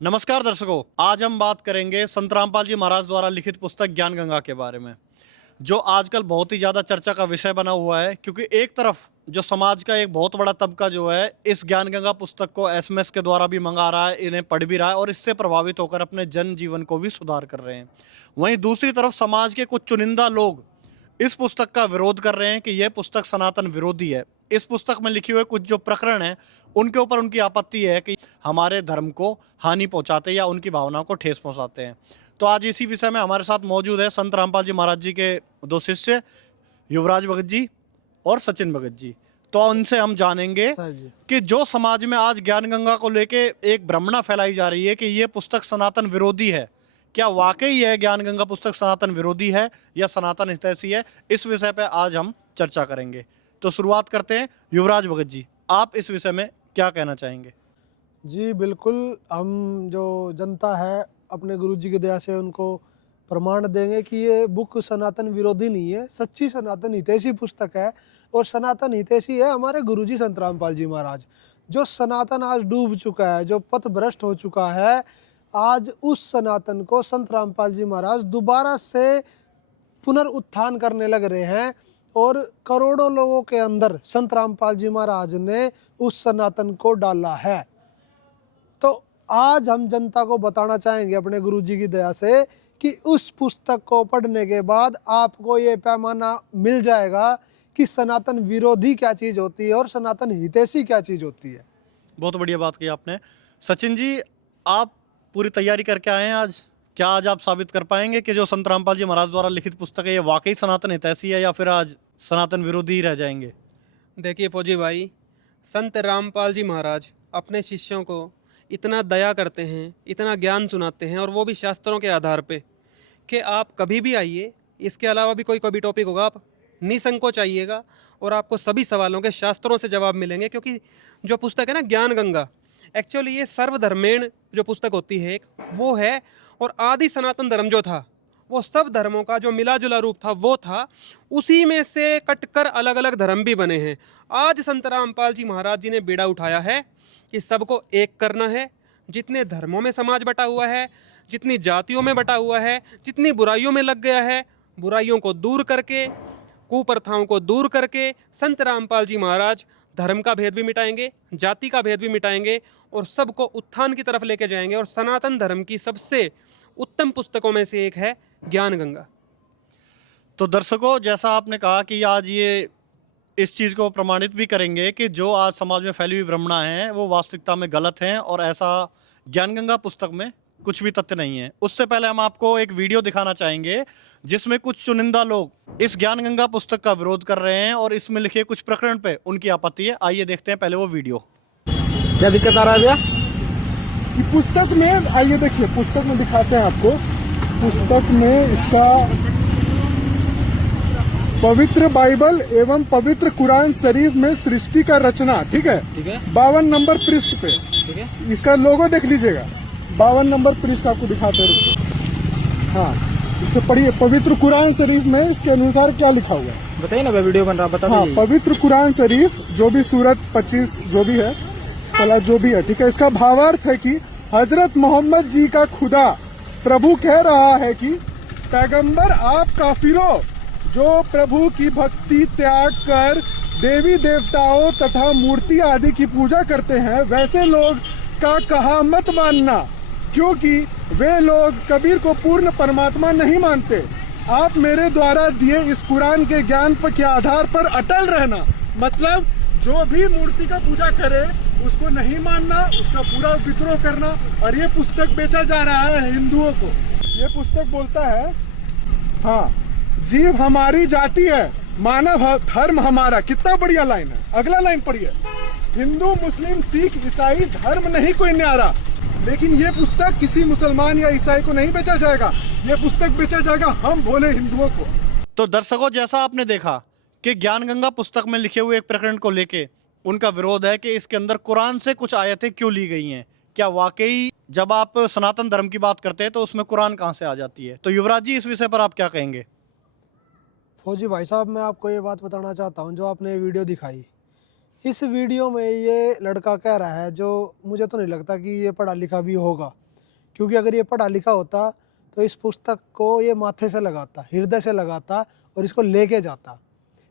नमस्कार दर्शकों, आज हम बात करेंगे संत रामपाल जी महाराज द्वारा लिखित पुस्तक ज्ञान गंगा के बारे में, जो आजकल बहुत ही ज़्यादा चर्चा का विषय बना हुआ है। क्योंकि एक तरफ जो समाज का एक बहुत बड़ा तबका जो है इस ज्ञान गंगा पुस्तक को एसएमएस के द्वारा भी मंगा रहा है, इन्हें पढ़ भी रहा है और इससे प्रभावित होकर अपने जन जीवन को भी सुधार कर रहे हैं। वहीं दूसरी तरफ समाज के कुछ चुनिंदा लोग इस पुस्तक का विरोध कर रहे हैं कि यह पुस्तक सनातन विरोधी है। इस पुस्तक में लिखे हुए कुछ जो प्रकरण हैं उनके ऊपर उनकी आपत्ति है कि हमारे धर्म को हानि पहुंचाते या उनकी भावनाओं को ठेस पहुंचाते हैं। तो आज इसी विषय में हमारे साथ मौजूद है संत रामपाल जी महाराज जी के दो शिष्य युवराज भगत जी और सचिन भगत जी। तो उनसे हम जानेंगे कि जो समाज में आज ज्ञान गंगा को लेके एक भ्रमणा फैलाई जा रही है कि ये पुस्तक सनातन विरोधी है, क्या वाकई यह ज्ञान गंगा पुस्तक सनातन विरोधी है या सनातन हितैषी है, इस विषय पे आज हम चर्चा करेंगे। तो शुरुआत करते हैं। युवराज भगत जी, आप इस विषय में क्या कहना चाहेंगे? जी, बिल्कुल। हम जो जनता है अपने गुरुजी की दया से उनको प्रमाण देंगे कि ये बुक सनातन विरोधी नहीं है, सच्ची सनातन हितैषी पुस्तक है। और सनातन हितैषी है हमारे गुरुजी संत रामपाल जी महाराज। जो सनातन आज डूब चुका है, जो पथभ्रष्ट हो चुका है, आज उस सनातन को संत रामपाल जी महाराज दोबारा से पुनरुत्थान करने लग रहे हैं। और करोड़ों लोगों के अंदर संत रामपाल जी महाराज ने उस सनातन को डाला है। तो आज हम जनता को बताना चाहेंगे अपने गुरुजी की दया से कि उस पुस्तक को पढ़ने के बाद आपको ये पैमाना मिल जाएगा कि सनातन विरोधी क्या चीज़ होती है और सनातन हितैषी क्या चीज़ होती है। बहुत बढ़िया बात की आपने। सचिन जी, आप पूरी तैयारी करके आए हैं आज, क्या आज आप साबित कर पाएंगे कि जो संत रामपाल जी महाराज द्वारा लिखित पुस्तक है ये वाकई सनातन हितैषी है या फिर आज सनातन विरोधी ही रह जाएंगे? देखिए फौजी भाई, संत रामपाल जी महाराज अपने शिष्यों को इतना दया करते हैं, इतना ज्ञान सुनाते हैं, और वो भी शास्त्रों के आधार पे, कि आप कभी भी आइए, इसके अलावा भी कोई कभी टॉपिक होगा आप निसंकोच आइएगा और आपको सभी सवालों के शास्त्रों से जवाब मिलेंगे। क्योंकि जो पुस्तक है ना ज्ञान गंगा, एक्चुअली ये सर्वधर्मेण जो पुस्तक होती है एक, वो है। और आदि सनातन धर्म जो था वो सब धर्मों का जो मिला जुला रूप था वो था, उसी में से कटकर अलग अलग धर्म भी बने हैं। आज संत रामपाल जी महाराज जी ने बीड़ा उठाया है कि सबको एक करना है। जितने धर्मों में समाज बटा हुआ है, जितनी जातियों में बटा हुआ है, जितनी बुराइयों में लग गया है, बुराइयों को दूर करके, कुप्रथाओं को दूर करके संत रामपाल जी महाराज धर्म का भेद भी मिटाएंगे, जाति का भेद भी मिटाएंगे और सबको उत्थान की तरफ लेके जाएंगे। और सनातन धर्म की सबसे उत्तम पुस्तकों में से एक है ज्ञान गंगा। तो दर्शकों, जैसा आपने कहा कि आज ये इस चीज़ को प्रमाणित भी करेंगे कि जो आज समाज में फैली हुई भ्रमणा है वो वास्तविकता में गलत हैं और ऐसा ज्ञान गंगा पुस्तक में कुछ भी तथ्य नहीं है। उससे पहले हम आपको एक वीडियो दिखाना चाहेंगे जिसमें कुछ चुनिंदा लोग इस ज्ञान गंगा पुस्तक का विरोध कर रहे हैं और इसमें लिखे कुछ प्रकरण पे उनकी आपत्ति है। आइए देखते हैं पहले वो वीडियो। क्या दिक्कत आ रहा है भैया? कि पुस्तक में, आइए देखिए, पुस्तक में दिखाते हैं आपको। पुस्तक में इसका पवित्र बाइबल एवं पवित्र कुरान शरीफ में सृष्टि का रचना, ठीक है, 52 नंबर पृष्ठ पे, ठीक है, इसका लोगो देख लीजिएगा। 52 नंबर पृष्ठ आपको दिखाते हैं। हाँ, इसे पढ़िए। पवित्र कुरान शरीफ में इसके अनुसार क्या लिखा हुआ है बताइए ना, वीडियो बन रहा, बता हाँ, पवित्र कुरान शरीफ जो भी सूरत 25 जो भी है, चला जो भी है, ठीक है, इसका भावार्थ है कि हजरत मोहम्मद जी का खुदा प्रभु कह रहा है कि पैगंबर आप काफिरों जो प्रभु की भक्ति त्याग कर देवी देवताओं तथा मूर्ति आदि की पूजा करते हैं, वैसे लोग का कहा मत मानना, क्योंकि वे लोग कबीर को पूर्ण परमात्मा नहीं मानते। आप मेरे द्वारा दिए इस कुरान के ज्ञान के आधार पर अटल रहना। मतलब जो भी मूर्ति का पूजा करे उसको नहीं मानना, उसका पूरा विद्रोह करना। और ये पुस्तक बेचा जा रहा है हिंदुओं को। ये पुस्तक बोलता है, हाँ, जीव हमारी जाति है, मानव धर्म हमारा। कितना बढ़िया लाइन है। अगला लाइन पढ़िए। हिंदू मुस्लिम सिख ईसाई धर्म नहीं कोई न्यारा। लेकिन ये पुस्तक किसी मुसलमान या ईसाई को नहीं बेचा जाएगा, ये पुस्तक बेचा जाएगा हम भोले हिंदुओं को। तो दर्शकों, जैसा आपने देखा कि ज्ञान गंगा पुस्तक में लिखे हुए एक प्रकरण को लेके उनका विरोध है कि इसके अंदर कुरान से कुछ आयतें क्यों ली गई हैं। क्या वाकई जब आप सनातन धर्म की बात करते हैं तो उसमें कुरान कहाँ से आ जाती है? तो युवराज जी, इस विषय पर आप क्या कहेंगे? फौजी भाई साहब, मैं आपको ये बात बताना चाहता हूँ, जो आपने वीडियो दिखाई, इस वीडियो में ये लड़का कह रहा है, जो मुझे तो नहीं लगता कि ये पढ़ा लिखा भी होगा, क्योंकि अगर ये पढ़ा लिखा होता तो इस पुस्तक को ये माथे से लगाता, हृदय से लगाता और इसको लेके जाता।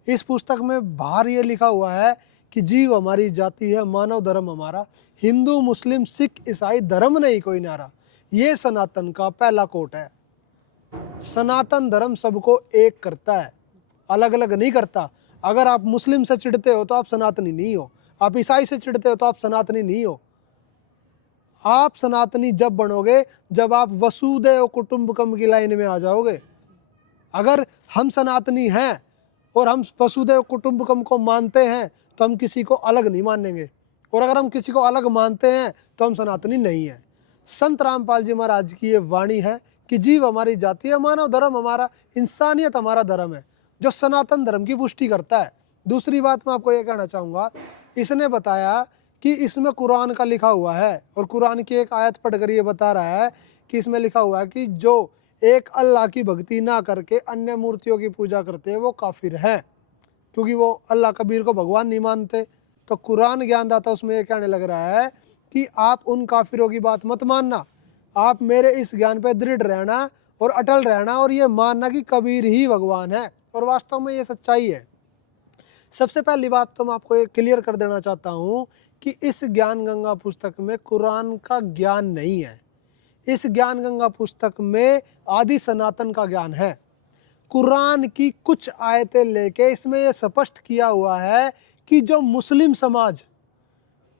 इस पुस्तक में बाहर ये लिखा हुआ है कि जीव हमारी जाति है, मानव धर्म हमारा, हिंदू मुस्लिम सिख ईसाई धर्म नहीं कोई नारा। ये सनातन का पहला कोट है। सनातन धर्म सबको एक करता है, अलग अलग नहीं करता। अगर आप मुस्लिम से चिढ़ते हो तो आप सनातनी नहीं हो, आप ईसाई से चिढ़ते हो तो आप सनातनी नहीं हो। आप सनातनी जब बनोगे जब आप वसुधैव कुटुंबकम की लाइन में आ जाओगे। अगर हम सनातनी हैं और हम वसुधैव कुटुंबकम को मानते हैं तो हम किसी को अलग नहीं मानेंगे, और अगर हम किसी को अलग मानते हैं तो हम सनातनी नहीं हैं। संत रामपाल जी महाराज की ये वाणी है कि जीव हमारी जाति है, मानव धर्म हमारा, इंसानियत हमारा धर्म है, जो सनातन धर्म की पुष्टि करता है। दूसरी बात मैं आपको ये कहना चाहूँगा, इसने बताया कि इसमें कुरान का लिखा हुआ है, और कुरान की एक आयत पढ़कर ये बता रहा है कि इसमें लिखा हुआ है कि जो एक अल्लाह की भक्ति ना करके अन्य मूर्तियों की पूजा करते हैं वो काफिर है, क्योंकि वो अल्लाह कबीर को भगवान नहीं मानते। तो कुरान ज्ञानदाता उसमें ये कहने लग रहा है कि आप उन काफिरों की बात मत मानना, आप मेरे इस ज्ञान पे दृढ़ रहना और अटल रहना, और ये मानना कि कबीर ही भगवान है। और वास्तव में ये सच्चाई है। सबसे पहली बात तो मैं आपको ये क्लियर कर देना चाहता हूँ कि इस ज्ञान गंगा पुस्तक में कुरान का ज्ञान नहीं है। इस ज्ञान गंगा पुस्तक में आदि सनातन का ज्ञान है। कुरान की कुछ आयतें लेके इसमें यह स्पष्ट किया हुआ है कि जो मुस्लिम समाज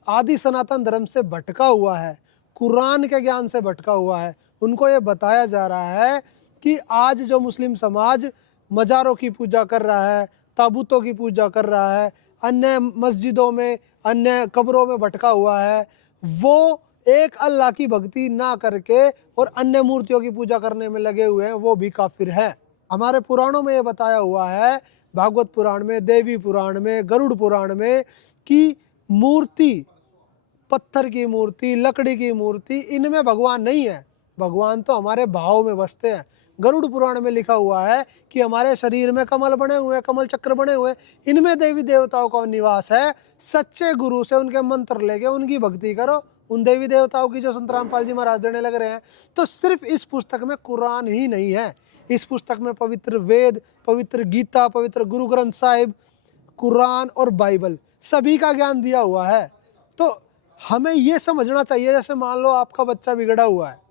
आदि सनातन धर्म से भटका हुआ है, कुरान के ज्ञान से भटका हुआ है, उनको ये बताया जा रहा है कि आज जो मुस्लिम समाज मज़ारों की पूजा कर रहा है, ताबूतों की पूजा कर रहा है, अन्य मस्जिदों में, अन्य कब्रों में भटका हुआ है, वो एक अल्लाह की भक्ति ना करके और अन्य मूर्तियों की पूजा करने में लगे हुए हैं, वो भी काफिर है। हमारे पुराणों में ये बताया हुआ है, भागवत पुराण में, देवी पुराण में, गरुड़ पुराण में, कि मूर्ति, पत्थर की मूर्ति, लकड़ी की मूर्ति, इनमें भगवान नहीं है। भगवान तो हमारे भाव में बसते हैं। गरुड़ पुराण में लिखा हुआ है कि हमारे शरीर में कमल बने हुए, कमल चक्र बने हुए, इनमें देवी देवताओं का निवास है। सच्चे गुरु से उनके मंत्र लेके उनकी भक्ति करो, उन देवी देवताओं की जो संत रामपाल जी महाराज देने लग रहे हैं। तो सिर्फ इस पुस्तक में कुरान ही नहीं है, इस पुस्तक में पवित्र वेद, पवित्र गीता, पवित्र गुरु ग्रंथ साहिब, कुरान और बाइबल सभी का ज्ञान दिया हुआ है। तो हमें ये समझना चाहिए, जैसे मान लो आपका बच्चा बिगड़ा हुआ है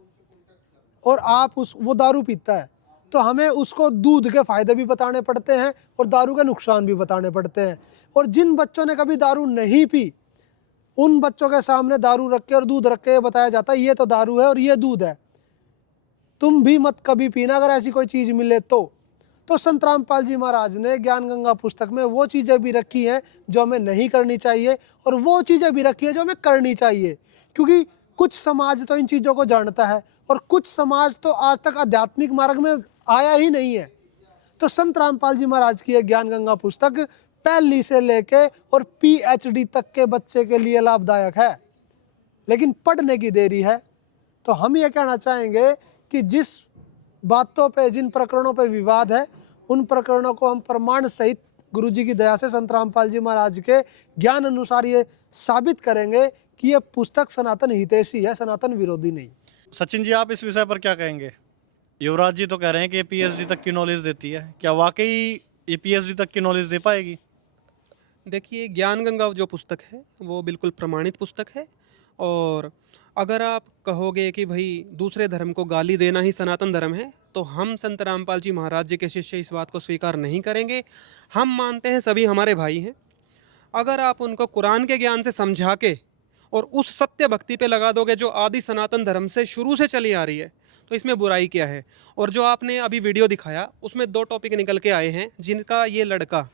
और आप वो दारू पीता है, तो हमें उसको दूध के फायदे भी बताने पड़ते हैं और दारू के नुकसान भी बताने पड़ते हैं। और जिन बच्चों ने कभी दारू नहीं पी, उन बच्चों के सामने दारू रख के और दूध रख के बताया जाता है ये तो दारू है और ये दूध है, तुम भी मत कभी पीना अगर ऐसी कोई चीज़ मिले तो संत रामपाल जी महाराज ने ज्ञान गंगा पुस्तक में वो चीज़ें भी रखी हैं जो हमें नहीं करनी चाहिए, और वो चीज़ें भी रखी है जो हमें करनी चाहिए। क्योंकि कुछ समाज तो इन चीज़ों को जानता है और कुछ समाज तो आज तक आध्यात्मिक मार्ग में आया ही नहीं है। तो संत रामपाल जी महाराज की ज्ञान गंगा पुस्तक पहली से लेके और PhD तक के बच्चे के लिए लाभदायक है, लेकिन पढ़ने की देरी है। तो हम ये कहना चाहेंगे कि जिस बातों पे, जिन प्रकरणों पे विवाद है, उन प्रकरणों को हम प्रमाण सहित गुरु जी की दया से संत रामपाल जी महाराज के ज्ञान अनुसार ये साबित करेंगे कि ये पुस्तक सनातन हितैषी है, सनातन विरोधी नहीं। सचिन जी, आप इस विषय पर क्या कहेंगे? युवराज जी तो कह रहे हैं कि ये PhD तक की नॉलेज देती है, क्या वाकई ये PhD तक की नॉलेज दे पाएगी? देखिए, ज्ञान गंगा जो पुस्तक है वो बिल्कुल प्रमाणित पुस्तक है, और अगर आप कहोगे कि भाई दूसरे धर्म को गाली देना ही सनातन धर्म है, तो हम संत रामपाल जी महाराज जी के शिष्य इस बात को स्वीकार नहीं करेंगे। हम मानते हैं सभी हमारे भाई हैं। अगर आप उनको कुरान के ज्ञान से समझा के और उस सत्य भक्ति पे लगा दोगे जो आदि सनातन धर्म से शुरू से चली आ रही है, तो इसमें बुराई क्या है। और जो आपने अभी वीडियो दिखाया उसमें 2 टॉपिक निकल के आए हैं जिनका ये लड़का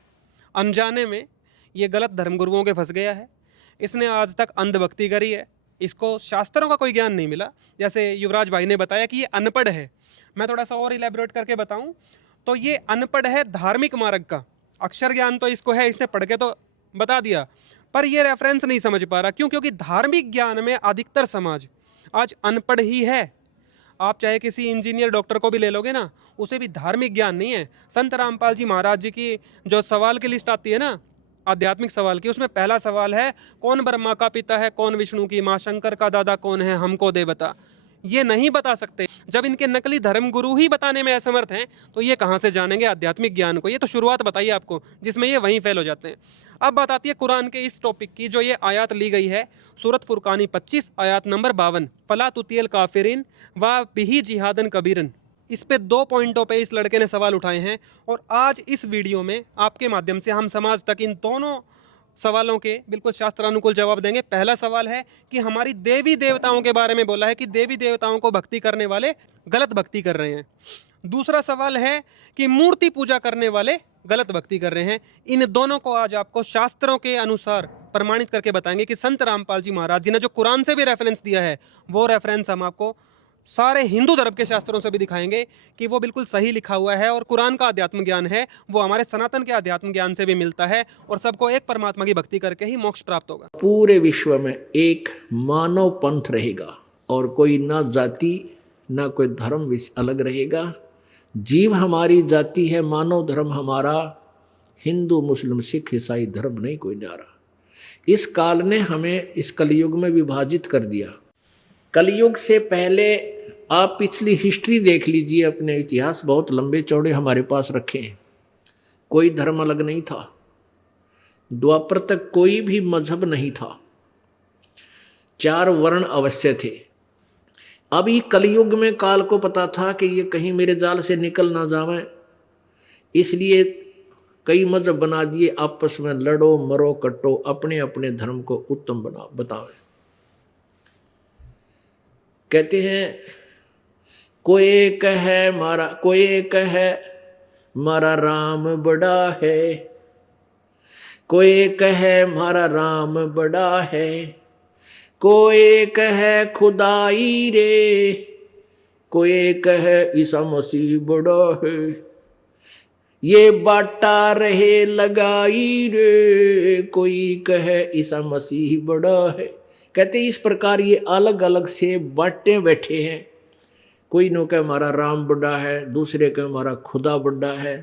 अनजाने में ये गलत धर्मगुरुओं के फंस गया है। इसने आज तक अंधभक्ति करी है, इसको शास्त्रों का कोई ज्ञान नहीं मिला। जैसे युवराज भाई ने बताया कि ये अनपढ़ है, मैं थोड़ा सा और इलेबोरेट करके बताऊं तो ये अनपढ़ है धार्मिक मार्ग का। अक्षर ज्ञान तो इसको है, इसने पढ़ के तो बता दिया, पर ये रेफरेंस नहीं समझ पा रहा। क्यों? क्योंकि धार्मिक ज्ञान में अधिकतर समाज आज अनपढ़ ही है। आप चाहे किसी इंजीनियर डॉक्टर को भी ले लोगे ना, उसे भी धार्मिक ज्ञान नहीं है। संत रामपाल जी महाराज जी की जो सवाल की लिस्ट आती है ना, आध्यात्मिक सवाल की, उसमें पहला सवाल है कौन ब्रह्मा का पिता है, कौन विष्णु की माँ, शंकर का दादा कौन है, हमको दे बता। ये नहीं बता सकते, जब इनके नकली धर्मगुरु ही बताने में असमर्थ हैं, तो ये कहाँ से जानेंगे आध्यात्मिक ज्ञान को? ये तो शुरुआत बताइए आपको, जिसमें ये वहीं फेल हो जाते हैं। अब बात आती है कुरान के इस टॉपिक की, जो ये आयत ली गई है सूरत फुरकानी 25 आयत नंबर 52, फला तुतियल काफिरिन व बिही जिहादन कबीरन। इस पे 2 पॉइंटों पे इस लड़के ने सवाल उठाए हैं, और आज इस वीडियो में आपके माध्यम से हम समाज तक इन दोनों सवालों के बिल्कुल शास्त्रानुकूल जवाब देंगे। पहला सवाल है कि हमारी देवी देवताओं के बारे में बोला है कि देवी देवताओं को भक्ति करने वाले गलत भक्ति कर रहे हैं। दूसरा सवाल है कि मूर्ति पूजा करने वाले गलत भक्ति कर रहे हैं। इन दोनों को आज आपको शास्त्रों के अनुसार प्रमाणित करके बताएंगे कि संत रामपाल जी महाराज जी ने जो कुरान से भी रेफरेंस दिया है, वो रेफरेंस हम आपको सारे हिंदू धर्म के शास्त्रों से भी दिखाएंगे कि वो बिल्कुल सही लिखा हुआ है, और कुरान का अध्यात्म ज्ञान है वो हमारे सनातन के अध्यात्म ज्ञान से भी मिलता है, और सबको एक परमात्मा की भक्ति करके ही मोक्ष प्राप्त होगा। पूरे विश्व में एक मानव पंथ रहेगा, और कोई ना जाति ना कोई धर्म अलग रहेगा। जीव हमारी जाति है, मानव धर्म हमारा हिंदू मुस्लिम सिख ईसाई धर्म नहीं कोई न्यारा। इस काल ने हमें इस कलयुग में विभाजित कर दिया। कलयुग से पहले आप पिछली हिस्ट्री देख लीजिए, अपने इतिहास बहुत लंबे चौड़े हमारे पास रखे हैं। कोई धर्म अलग नहीं था, द्वापर तक कोई भी मजहब नहीं था, 4 वर्ण अवश्य थे। अभी कलयुग में काल को पता था कि ये कहीं मेरे जाल से निकल ना जावे, इसलिए कई मजहब बना दिए। आपस में लड़ो मरो कटो, अपने अपने धर्म को उत्तम बतावे। कहते हैं कोई एक है मारा राम बड़ा है, कोई एक है मारा राम बड़ा है, कोई एक है खुदाई रे, कोई एक है ईसा मसीह बड़ा है, ये बाटा रहे लगाई रे, कोई कहे ईसा मसीह बड़ा है। कहते इस प्रकार ये अलग अलग से बाटे बैठे हैं। कोई नो कहे हमारा राम बड़ा है, दूसरे कहे हमारा खुदा बड़ा है,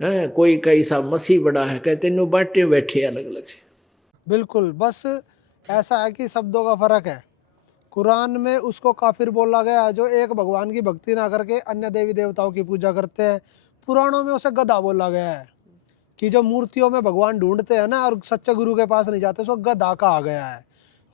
कोई कहे ईसा मसीह बड़ा है। कहते नो बाटे बैठे अलग अलग से। बिल्कुल, बस ऐसा है कि शब्दों का फर्क है। कुरान में उसको काफिर बोला गया है जो एक भगवान की भक्ति ना करके अन्य देवी देवताओं की पूजा करते हैं। पुराणों में उसे गधा बोला गया है कि जो मूर्तियों में भगवान ढूंढते हैं ना और सच्चे गुरु के पास नहीं जाते, उसको गधा कहा गया है।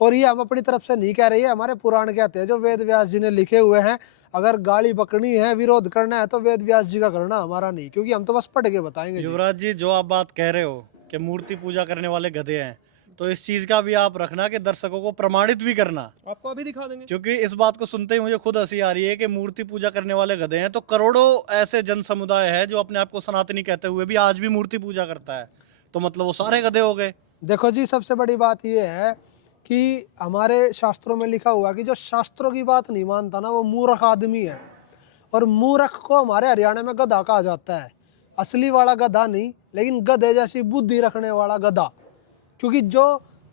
और ये हम अपनी तरफ से नहीं कह रही है, हमारे पुराण कहते हैं जो वेद व्यास जी ने लिखे हुए हैं। अगर गाली बकनी है, विरोध करना है, तो वेद व्यास जी का करना, हमारा नहीं, क्योंकि हम तो बस पढ़ के बताएंगे। युवराज जी, जो आप बात कह रहे हो कि मूर्ति पूजा करने वाले गधे हैं, तो इस चीज का भी आप रखना कि दर्शकों को प्रमाणित भी करना। आपको अभी दिखा देंगे, क्योंकि इस बात को सुनते ही मुझे खुद हंसी आ रही है कि मूर्ति पूजा करने वाले गधे हैं, तो करोड़ों ऐसे जन समुदाय है जो अपने आप को सनातनी कहते हुए भी आज भी मूर्ति पूजा करता है, तो मतलब वो सारे गधे हो गए। देखो जी, सबसे बड़ी बात ये है कि हमारे शास्त्रों में लिखा हुआ है कि जो शास्त्रों की बात नहीं मानता ना, वो मूर्ख आदमी है। और मूर्ख को हमारे हरियाणा में गधा कहा जाता है। असली वाला गधा नहीं, लेकिन गधे जैसी बुद्धि रखने वाला गधा। क्योंकि जो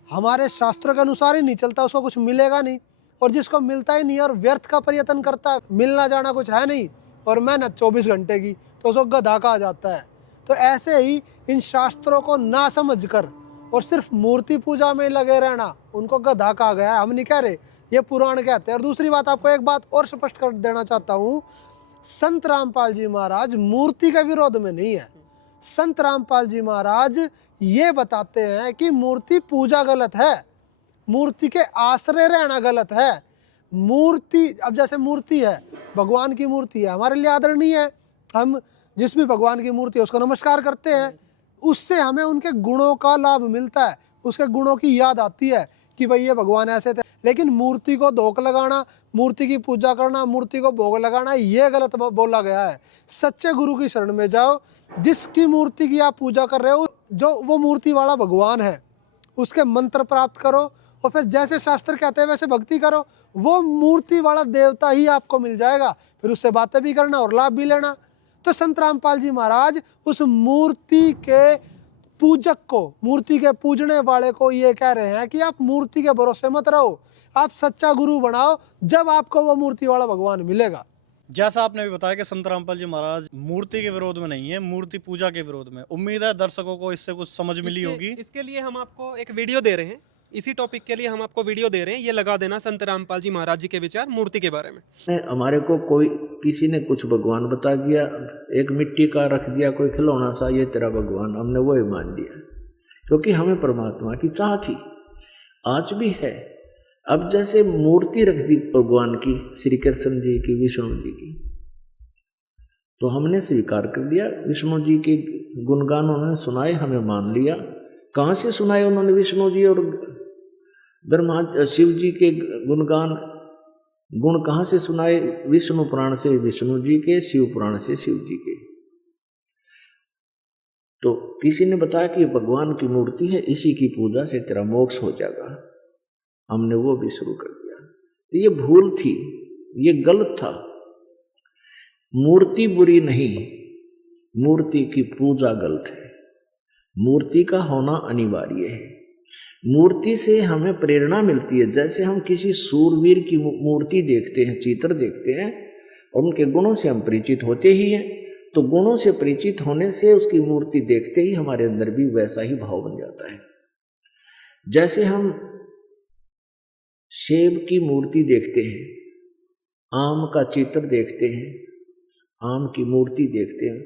हमारे शास्त्रों के अनुसार ही नहीं चलता, उसको कुछ मिलेगा नहीं। और जिसको मिलता ही नहीं और व्यर्थ का प्रयत्न करता है, मिलना जाना कुछ है नहीं और मेहनत 24 घंटे की, तो उसको गधा कहा जाता है। तो ऐसे ही इन शास्त्रों को ना समझ कर और सिर्फ मूर्ति पूजा में लगे रहना, उनको गधा कहा गया है। हम नहीं कह रहे, ये पुराण कहते हैं। और दूसरी बात, आपको एक बात और स्पष्ट कर देना चाहता हूँ, संत रामपाल जी महाराज मूर्ति के विरोध में नहीं है। संत रामपाल जी महाराज ये बताते हैं कि मूर्ति पूजा गलत है, मूर्ति के आश्रय रहना गलत है। मूर्ति, अब जैसे मूर्ति है, भगवान की मूर्ति है, हमारे लिए आदरणीय है। हम जिस भी भगवान की मूर्ति है उसको नमस्कार करते हैं, उससे हमें उनके गुणों का लाभ मिलता है, उसके गुणों की याद आती है कि भाई ये भगवान ऐसे थे। लेकिन मूर्ति को धोख लगाना, मूर्ति की पूजा करना, मूर्ति को भोग लगाना, ये गलत बोला गया है। सच्चे गुरु की शरण में जाओ, जिसकी मूर्ति की आप पूजा कर रहे हो, जो वो मूर्ति वाला भगवान है, उसके मंत्र प्राप्त करो और फिर जैसे शास्त्र कहते हैं वैसे भक्ति करो, वो मूर्ति वाला देवता ही आपको मिल जाएगा। फिर उससे बातें भी करना और लाभ भी लेना। तो संत रामपाल जी महाराज उस मूर्ति के पूजक को, मूर्ति के पूजने वाले को ये कह रहे हैं कि आप मूर्ति के भरोसे मत रहो, आप सच्चा गुरु बनाओ, जब आपको वो मूर्ति वाला भगवान मिलेगा। जैसा आपने भी बताया कि संत रामपाल जी महाराज मूर्ति के विरोध में नहीं है, मूर्ति पूजा के विरोध में। उम्मीद है दर्शकों को इससे कुछ समझ मिली होगी। इसके लिए हम आपको एक वीडियो दे रहे हैं, इसी टॉपिक के लिए हम आपको वीडियो दे रहे हैं, ये लगा देना संत रामपाल जी महाराज जी के विचार मूर्ति के बारे में। हमारे को कोई किसी ने कुछ भगवान बता दिया, एक मिट्टी का रख दिया कोई खिलौना सा, ये तेरा भगवान, हमने वो ही मान लिया, क्योंकि हमें परमात्मा की चाह थी, आज भी है। अब जैसे मूर्ति रख दी भगवान की, श्री कृष्ण जी की, विष्णु जी की, तो हमने स्वीकार कर लिया। विष्णु जी के गुणगान उन्होंने सुनाए, हमें मान लिया। कहाँ से सुनाए उन्होंने विष्णु जी और ब्रह्मा शिव जी के गुणगान, गुण कहाँ से सुनाए? विष्णु पुराण से विष्णु जी के, शिव पुराण से शिव जी के। तो किसी ने बताया कि भगवान की मूर्ति है, इसी की पूजा से तेरा मोक्ष हो जाएगा, हमने वो भी शुरू कर दिया। ये भूल थी, ये गलत था। मूर्ति बुरी नहीं, मूर्ति की पूजा गलत है। मूर्ति का होना अनिवार्य है। मूर्ति से हमें प्रेरणा मिलती है। जैसे हम किसी सूरवीर की मूर्ति देखते हैं, चित्र देखते हैं, और उनके गुणों से हम परिचित होते ही हैं, तो गुणों से परिचित होने से उसकी मूर्ति देखते ही हमारे अंदर भी वैसा ही भाव बन जाता है। जैसे हम सेब की मूर्ति देखते हैं, आम का चित्र देखते हैं, आम की मूर्ति देखते हैं,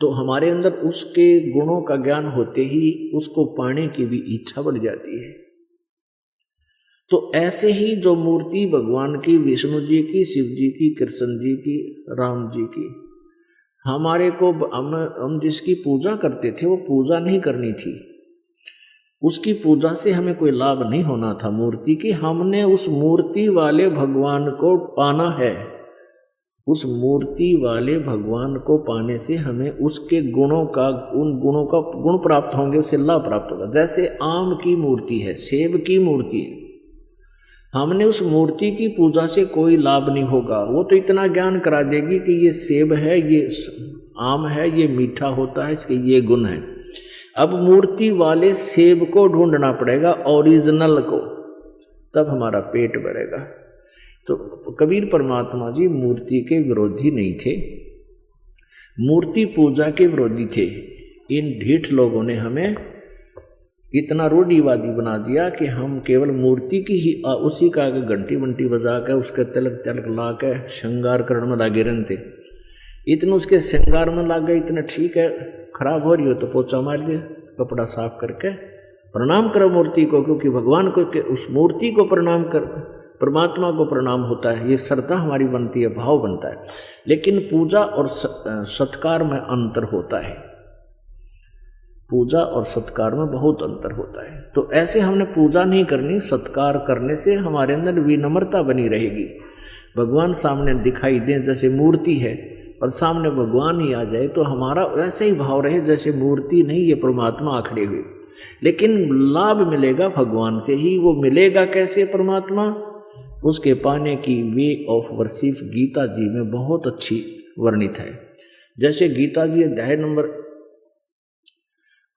तो हमारे अंदर उसके गुणों का ज्ञान होते ही उसको पाने की भी इच्छा बढ़ जाती है। तो ऐसे ही जो मूर्ति भगवान की, विष्णु जी की, शिव जी की, कृष्ण जी की, राम जी की, हमारे को हम जिसकी पूजा करते थे वो पूजा नहीं करनी थी, उसकी पूजा से हमें कोई लाभ नहीं होना था मूर्ति की। हमने उस मूर्ति वाले भगवान को पाना है। उस मूर्ति वाले भगवान को पाने से हमें उसके गुणों का, उन गुणों का गुण प्राप्त होंगे, उससे लाभ प्राप्त होगा। जैसे आम की मूर्ति है, सेब की मूर्ति है, हमने उस मूर्ति की पूजा से कोई लाभ नहीं होगा। वो तो इतना ज्ञान करा देगी कि ये सेब है, ये आम है, ये मीठा होता है, इसके ये गुण है। अब मूर्ति वाले सेब को ढूंढना पड़ेगा, ओरिजिनल को, तब हमारा पेट भरेगा। तो कबीर परमात्मा जी मूर्ति के विरोधी नहीं थे, मूर्ति पूजा के विरोधी थे। इन ढीठ लोगों ने हमें इतना रूढ़िवादी बना दिया कि हम केवल मूर्ति की ही उसी का घंटी वंटी बजा के, उसके तिलक तिलक ला के श्रृंगार करने में लागे रहते। इतने उसके श्रृंगार में लाग गए, इतने ठीक है, खराब हो रही हो तो पोछा मार दे, कपड़ा साफ करके प्रणाम करो मूर्ति को, क्योंकि भगवान को उस मूर्ति को प्रणाम कर, परमात्मा को प्रणाम होता है। ये श्रद्धा हमारी बनती है, भाव बनता है। लेकिन पूजा और सत्कार में अंतर होता है, पूजा और सत्कार में बहुत अंतर होता है। तो ऐसे हमने पूजा नहीं करनी, सत्कार करने से हमारे अंदर विनम्रता बनी रहेगी। भगवान सामने दिखाई दें, जैसे मूर्ति है और सामने भगवान ही आ जाए, तो हमारा वैसे ही भाव रहे जैसे मूर्ति नहीं, ये परमात्मा आखड़े हुए। लेकिन लाभ मिलेगा भगवान से ही। वो मिलेगा कैसे परमात्मा? उसके पाने की वे ऑफ वर्शिप गीता जी में बहुत अच्छी वर्णित है। जैसे गीता जी अध्याय नंबर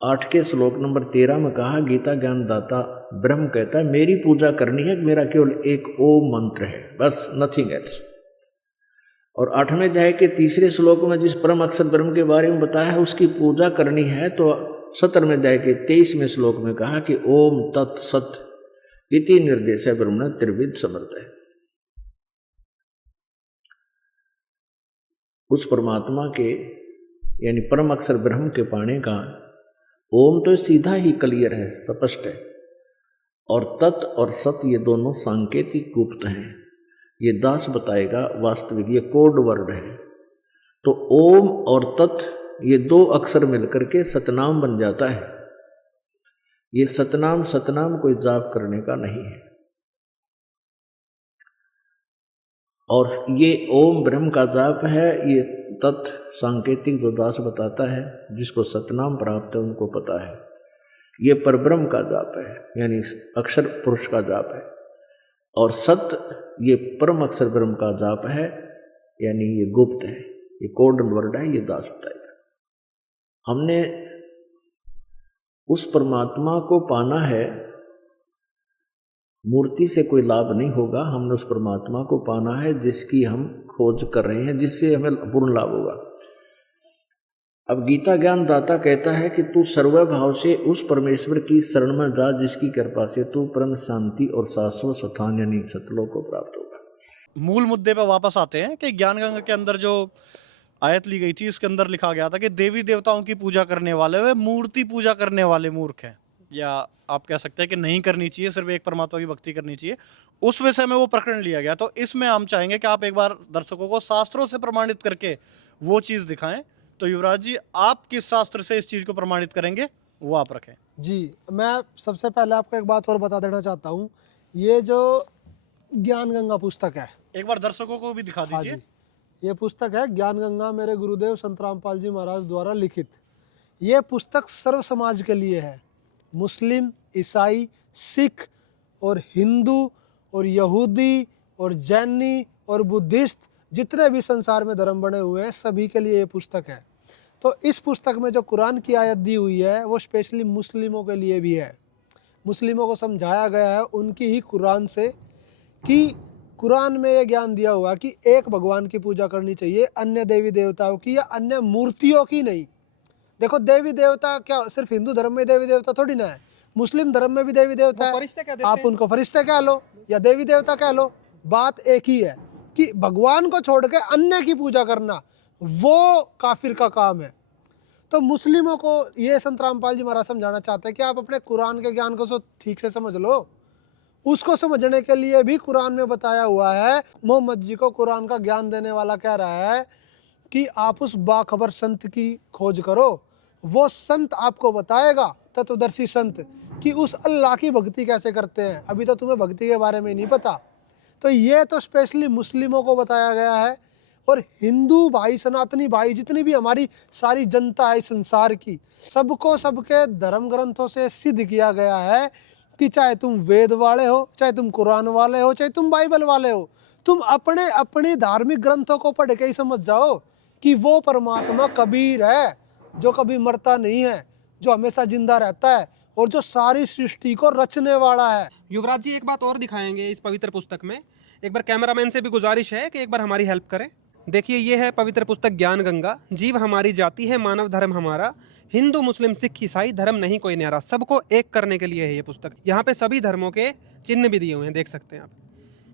8 के श्लोक नंबर 13 में कहा, गीता ज्ञानदाता ब्रह्म कहता है मेरी पूजा करनी है, मेरा केवल एक ओम मंत्र है, बस, नथिंग एल्स। और 8वें अध्याय के 3 श्लोक में जिस परम अक्षर ब्रह्म के बारे में बताया है उसकी पूजा करनी है, तो 17वें अध्याय के 23वें श्लोक में कहा कि ओम तत्सत इति निर्देश ब्रह्मण त्रिविध समर्थ है। उस परमात्मा के यानी परम अक्षर ब्रह्म के पाने का ओम तो सीधा ही क्लियर है, स्पष्ट है, और तत् और सत ये दोनों सांकेतिक गुप्त हैं। ये दास बताएगा, वास्तविक ये कोड वर्ड है। तो ओम और तत् ये 2 अक्षर मिलकर के सतनाम बन जाता है। ये सतनाम कोई जाप करने का नहीं है। और ये ओम ब्रह्म का जाप है, ये तत् सांकेतिक जो दास बताता है, जिसको सतनाम प्राप्त है उनको पता है, ये परब्रह्म का जाप है, यानी अक्षर पुरुष का जाप है। और सत ये परम अक्षर ब्रह्म का जाप है, यानी ये गुप्त है, ये कोड वर्ड है, ये दास बताएगा। हमने उस परमात्मा को पाना है, मूर्ति से कोई लाभ नहीं होगा। हमने उस परमात्मा को पाना है जिसकी हम खोज कर रहे हैं, जिससे हमें पूर्ण लाभ होगा। अब गीता ज्ञान दाता कहता है कि तू सर्वभाव से उस परमेश्वर की शरण में जा जिसकी कृपा से तू परम शांति और शाश्वत स्थान यानी सतलोक को प्राप्त होगा। मूल मुद्दे पे वापस आते हैं कि ज्ञान गंगा के अंदर जो आयत ली गई थी उसके अंदर लिखा गया था कि देवी देवताओं की पूजा करने वाले वे मूर्ति पूजा करने वाले मूर्ख हैं, या आप कह सकते हैं कि नहीं करनी चाहिए, सिर्फ एक परमात्मा की भक्ति करनी चाहिए। उस विषय में वो प्रकरण लिया गया। तो इसमें हम चाहेंगे कि आप एक बार दर्शकों को शास्त्रों से प्रमाणित करके वो चीज़ दिखाएं। तो युवराज जी, आप किस शास्त्र से इस चीज़ को प्रमाणित करेंगे वो आप रखें। जी, मैं सबसे पहले आपको एक बात और बता देना चाहता हूँ। ये जो ज्ञान गंगा पुस्तक है, एक बार दर्शकों को भी दिखा हाँ दीजिए। जी, ये पुस्तक है ज्ञान गंगा, मेरे गुरुदेव संत रामपाल जी महाराज द्वारा लिखित। ये पुस्तक सर्व समाज के लिए है। मुस्लिम, ईसाई, सिख और हिंदू और यहूदी और जैनी और बुद्धिस्ट, जितने भी संसार में धर्म बने हुए हैं, सभी के लिए ये पुस्तक है। तो इस पुस्तक में जो कुरान की आयत दी हुई है वो स्पेशली मुस्लिमों के लिए भी है। मुस्लिमों को समझाया गया है उनकी ही कुरान से कि कुरान में ये ज्ञान दिया हुआ है कि एक भगवान की पूजा करनी चाहिए, अन्य देवी देवताओं की या अन्य मूर्तियों की नहीं। देखो, देवी देवता क्या सिर्फ हिंदू धर्म में देवी देवता थोड़ी ना है, मुस्लिम धर्म में भी देवी देवता है। फरिश्ते कह देते आप हैं। उनको फरिश्ते कह लो या देवी देवता कह लो, बात एक ही है कि भगवान को छोड़ के अन्य की पूजा करना वो काफिर का काम है। तो मुस्लिमों को ये संत रामपाल जी महाराज समझाना चाहते हैं कि आप अपने कुरान के ज्ञान को ठीक से समझ लो। उसको समझने के लिए भी कुरान में बताया हुआ है। मोहम्मद जी को कुरान का ज्ञान देने वाला कह रहा है कि आप उस बाखबर संत की खोज करो, वो संत आपको बताएगा, तत्वदर्शी संत, कि उस अल्लाह की भक्ति कैसे करते हैं। अभी तो तुम्हें भक्ति के बारे में नहीं पता। तो ये तो स्पेशली मुस्लिमों को बताया गया है। और हिंदू भाई, सनातनी भाई, जितनी भी हमारी सारी जनता है संसार की, सबको सबके धर्म ग्रंथों से सिद्ध किया गया है कि चाहे तुम वेद वाले हो, चाहे तुम कुरान वाले हो, चाहे तुम बाइबल वाले हो, तुम अपने अपने धार्मिक ग्रंथों को पढ़ के ही समझ जाओ कि वो परमात्मा कबीर है, जो कभी मरता नहीं है, जो हमेशा जिंदा रहता है और जो सारी सृष्टि को रचने वाला है। युवराज जी, एक बात और दिखाएंगे इस पवित्र पुस्तक में। एक बार कैमरामैन से भी गुजारिश है कि एक बार हमारी हेल्प करें। देखिए, ये है पवित्र पुस्तक ज्ञान गंगा। जीव हमारी जाति है, मानव धर्म हमारा, हिंदू मुस्लिम सिख ईसाई धर्म नहीं कोई न्यारा, सबको एक करने के लिए है ये पुस्तक। यहाँ पे सभी धर्मों के चिन्ह भी दिए हुए हैं, देख सकते हैं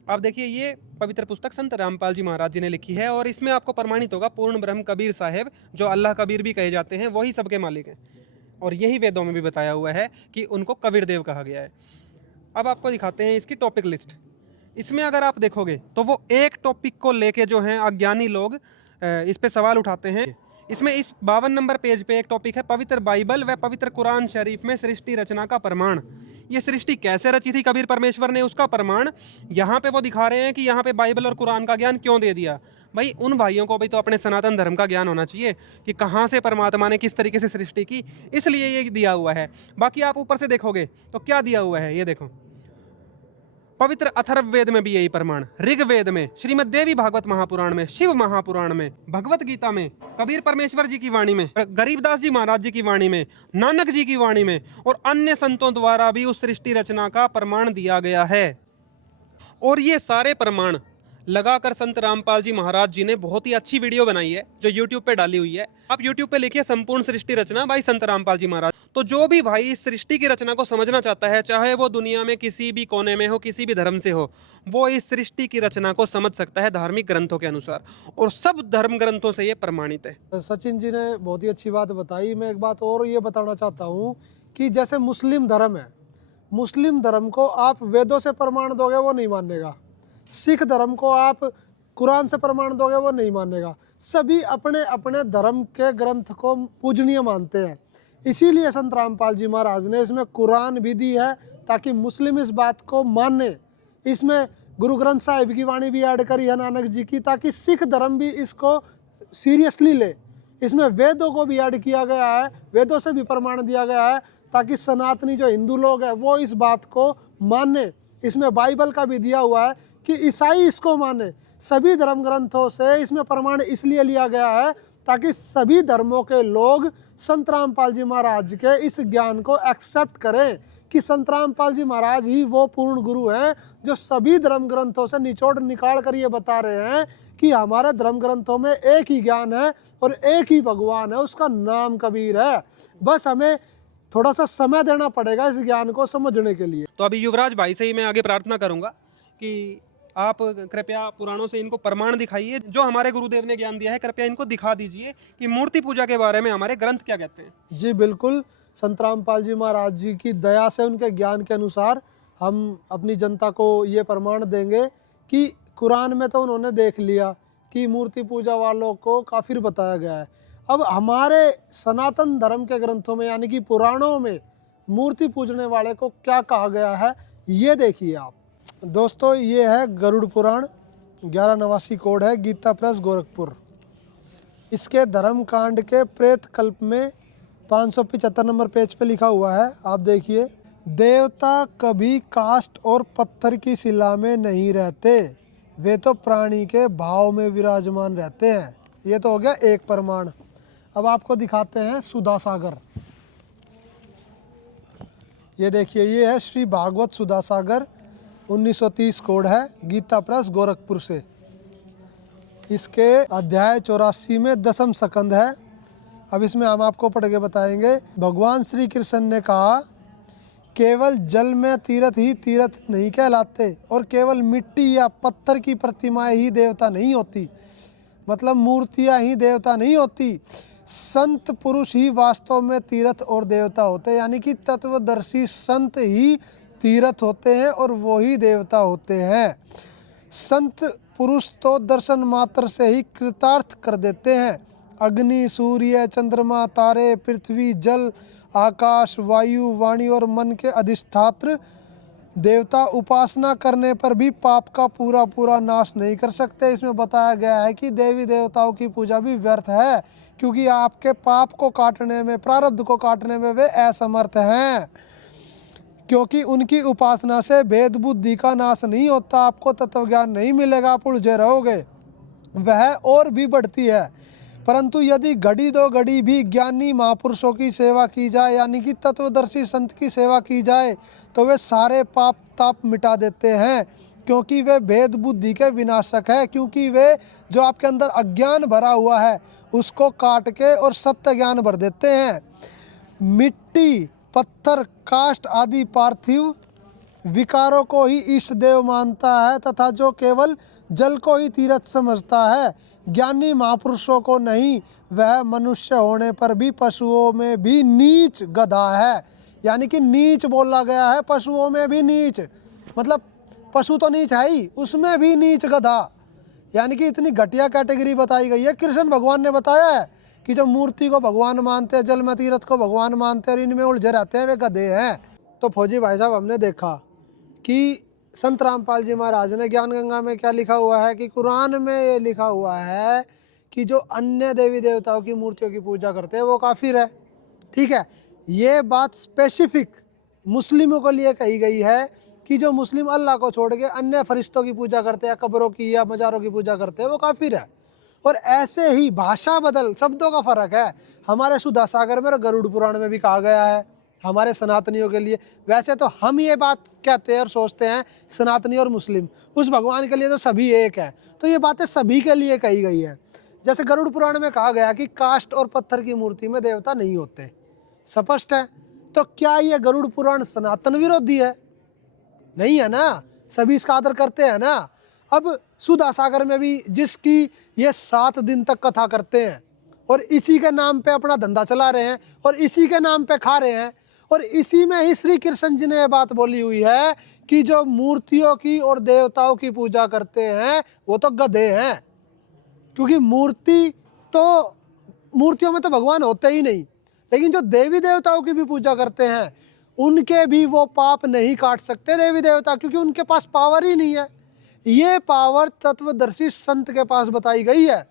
आप देखिए, ये पवित्र पुस्तक संत रामपाल जी महाराज जी ने लिखी है और इसमें आपको प्रमाणित होगा पूर्ण ब्रह्म कबीर साहेब, जो अल्लाह कबीर भी कहे जाते हैं, वही सबके मालिक हैं। और यही वेदों में भी बताया हुआ है कि उनको कबीर देव कहा गया है। अब आपको दिखाते हैं इसकी टॉपिक लिस्ट। इसमें अगर आप देखोगे तो वो एक टॉपिक को लेके जो हैं अज्ञानी लोग इस पे सवाल उठाते हैं। इसमें इस 52 नंबर पेज पे एक टॉपिक है, पवित्र बाइबल व पवित्र कुरान शरीफ में सृष्टि रचना का प्रमाण। ये सृष्टि कैसे रची थी कबीर परमेश्वर ने, उसका प्रमाण यहाँ पे वो दिखा रहे हैं कि यहाँ पे बाइबल और कुरान का ज्ञान क्यों दे दिया। भाई, उन भाइयों को भी तो अपने सनातन धर्म का ज्ञान होना चाहिए कि कहाँ से परमात्मा ने किस तरीके से सृष्टि की, इसलिए ये दिया हुआ है। बाकी आप ऊपर से देखोगे तो क्या दिया हुआ है, ये देखो, पवित्र अथर्ववेद में भी यही प्रमाण, ऋग्वेद में, श्रीमद् देवी भागवत महापुराण में, शिव महापुराण में, भगवत गीता में, कबीर परमेश्वर जी की वाणी में, गरीबदास जी महाराज जी की वाणी में, नानक जी की वाणी में और अन्य संतों द्वारा भी उस सृष्टि रचना का प्रमाण दिया गया है। और ये सारे प्रमाण लगाकर संत रामपाल जी महाराज जी ने बहुत ही अच्छी वीडियो बनाई है जो YouTube पे डाली हुई है। आप YouTube पे लिखिए संपूर्ण सृष्टि रचना भाई संत रामपाल जी महाराज। तो जो भी भाई इस सृष्टि की रचना को समझना चाहता है, चाहे वो दुनिया में किसी भी कोने में हो, किसी भी धर्म से हो, वो इस सृष्टि की रचना को समझ सकता है धार्मिक ग्रंथों के अनुसार, और सब धर्म ग्रंथों से ये प्रमाणित है। सचिन जी ने बहुत ही अच्छी बात बताई। मैं एक बात और ये बताना चाहता हूँ कि जैसे मुस्लिम धर्म है, मुस्लिम धर्म को आप वेदों से प्रमाण दोगे वो नहीं मानेगा, सिख धर्म को आप कुरान से प्रमाण दोगे वो नहीं मानेगा। सभी अपने अपने धर्म के ग्रंथ को पूजनीय मानते हैं। इसीलिए संत रामपाल जी महाराज ने इसमें कुरान भी दी है ताकि मुस्लिम इस बात को माने। इसमें गुरु ग्रंथ साहिब की वाणी भी ऐड करी है नानक जी की, ताकि सिख धर्म भी इसको सीरियसली ले। इसमें वेदों को भी ऐड किया गया है, वेदों से भी प्रमाण दिया गया है ताकि सनातनी जो हिंदू लोग हैं वो इस बात को माने। इसमें बाइबल का भी दिया हुआ है कि ईसाई इसको माने। सभी धर्म ग्रंथों से इसमें प्रमाण इसलिए लिया गया है ताकि सभी धर्मों के लोग संत रामपाल जी महाराज के इस ज्ञान को एक्सेप्ट करें कि संत रामपाल जी महाराज ही वो पूर्ण गुरु हैं जो सभी धर्म ग्रंथों से निचोड़ निकाल कर ये बता रहे हैं कि हमारे धर्म ग्रंथों में एक ही ज्ञान है और एक ही भगवान है, उसका नाम कबीर है। बस हमें थोड़ा सा समय देना पड़ेगा इस ज्ञान को समझने के लिए। तो अभी युवराज भाई से ही मैं आगे प्रार्थना करूंगा कि आप कृपया पुराणों से इनको प्रमाण दिखाइए, जो हमारे गुरुदेव ने ज्ञान दिया है कृपया इनको दिखा दीजिए कि मूर्ति पूजा के बारे में हमारे ग्रंथ क्या कहते हैं। जी बिल्कुल, संत रामपाल जी महाराज जी की दया से, उनके ज्ञान के अनुसार हम अपनी जनता को ये प्रमाण देंगे कि कुरान में तो उन्होंने देख लिया कि मूर्ति पूजा वालों को काफिर बताया गया है। अब हमारे सनातन धर्म के ग्रंथों में यानी कि पुराणों में मूर्ति पूजने वाले को क्या कहा गया है, ये देखिए आप दोस्तों। ये है गरुड़ पुराण, 1189 कोड है, गीता प्रेस गोरखपुर। इसके धर्म कांड के प्रेत कल्प में 575 नंबर पेज पे लिखा हुआ है, आप देखिए। देवता कभी काष्ठ और पत्थर की शिला में नहीं रहते, वे तो प्राणी के भाव में विराजमान रहते हैं। ये तो हो गया एक प्रमाण। अब आपको दिखाते हैं सुधा सागर। ये देखिए, ये है श्री भागवत सुधा सागर, 1930 कोड है, गीता प्रेस गोरखपुर से। इसके अध्याय 84 में 10वां स्कंद है। अब इसमें हम आपको पढ़ के बताएंगे। भगवान श्री कृष्ण ने कहा, केवल जल में तीर्थ ही तीर्थ नहीं कहलाते और केवल मिट्टी या पत्थर की प्रतिमाएं ही देवता नहीं होती, मतलब मूर्तियां ही देवता नहीं होती। संत पुरुष ही वास्तव में तीर्थ और देवता होते हैं, यानी कि तत्वदर्शी संत ही तीर्थ होते हैं और वो ही देवता होते हैं। संत पुरुष तो दर्शन मात्र से ही कृतार्थ कर देते हैं। अग्नि, सूर्य, चंद्रमा, तारे, पृथ्वी, जल, आकाश, वायु, वाणी और मन के अधिष्ठात्र देवता उपासना करने पर भी पाप का पूरा पूरा नाश नहीं कर सकते। इसमें बताया गया है कि देवी देवताओं की पूजा भी व्यर्थ है, क्योंकि आपके पाप को काटने में, प्रारब्ध को काटने में वे असमर्थ हैं, क्योंकि उनकी उपासना से भेद बुद्धि का नाश नहीं होता, आपको तत्व ज्ञान नहीं मिलेगा, आप उलझे रहोगे, वह और भी बढ़ती है। परंतु यदि घड़ी दो घड़ी भी ज्ञानी महापुरुषों की सेवा की जाए, यानी कि तत्वदर्शी संत की सेवा की जाए, तो वे सारे पाप ताप मिटा देते हैं, क्योंकि वे भेद बुद्धि के विनाशक है, क्योंकि वे जो आपके अंदर अज्ञान भरा हुआ है उसको काट के और सत्य ज्ञान भर देते हैं। मिट्टी, पत्थर, काष्ठ आदि पार्थिव विकारों को ही इष्ट देव मानता है तथा जो केवल जल को ही तीर्थ समझता है, ज्ञानी महापुरुषों को नहीं, वह मनुष्य होने पर भी पशुओं में भी नीच गधा है। यानी कि नीच बोला गया है, पशुओं में भी नीच, मतलब पशु तो नीच है ही, उसमें भी नीच गधा, यानी कि इतनी घटिया कैटेगरी बताई गई है। कृष्ण भगवान ने बताया है कि जो मूर्ति को भगवान मानते हैं, जल में तीर्थ को भगवान मानते हैं और इनमें उलझे रहते हैं, वे गधे हैं। तो फौजी भाई साहब, हमने देखा कि संत रामपाल जी महाराज ने ज्ञान गंगा में क्या लिखा हुआ है, कि कुरान में ये लिखा हुआ है कि जो अन्य देवी देवताओं की मूर्तियों की पूजा करते हैं वो काफिर है। ठीक है, ये बात स्पेसिफिक मुस्लिमों के लिए कही गई है कि जो मुस्लिम अल्लाह को छोड़ के अन्य फरिश्तों की पूजा करते हैं, कब्रों की या मज़ारों की पूजा करते हैं, वो काफिर है। और ऐसे ही भाषा बदल, शब्दों का फर्क है, हमारे सुधा सागर में और गरुड़ पुराण में भी कहा गया है हमारे सनातनियों के लिए। वैसे तो हम ये बात कहते हैं और सोचते हैं सनातनी और मुस्लिम, उस भगवान के लिए तो सभी एक है, तो ये बातें सभी के लिए कही गई है। जैसे गरुड़ पुराण में कहा गया कि काष्ठ और पत्थर की मूर्ति में देवता नहीं होते, स्पष्ट है। तो क्या ये गरुड़ पुराण सनातन विरोधी है? नहीं है ना, सभी इसका आदर करते हैं ना। अब सुधा सागर में भी जिसकी ये 7 दिन तक कथा करते हैं और इसी के नाम पे अपना धंधा चला रहे हैं और इसी के नाम पे खा रहे हैं, और इसी में ही श्री कृष्ण जी ने ये बात बोली हुई है कि जो मूर्तियों की और देवताओं की पूजा करते हैं वो तो गधे हैं, क्योंकि मूर्तियों में तो भगवान होते ही नहीं, लेकिन जो देवी देवताओं की भी पूजा करते हैं उनके भी वो पाप नहीं काट सकते देवी देवता, क्योंकि उनके पास पावर ही नहीं है। ये पावर तत्वदर्शी संत के पास बताई गई है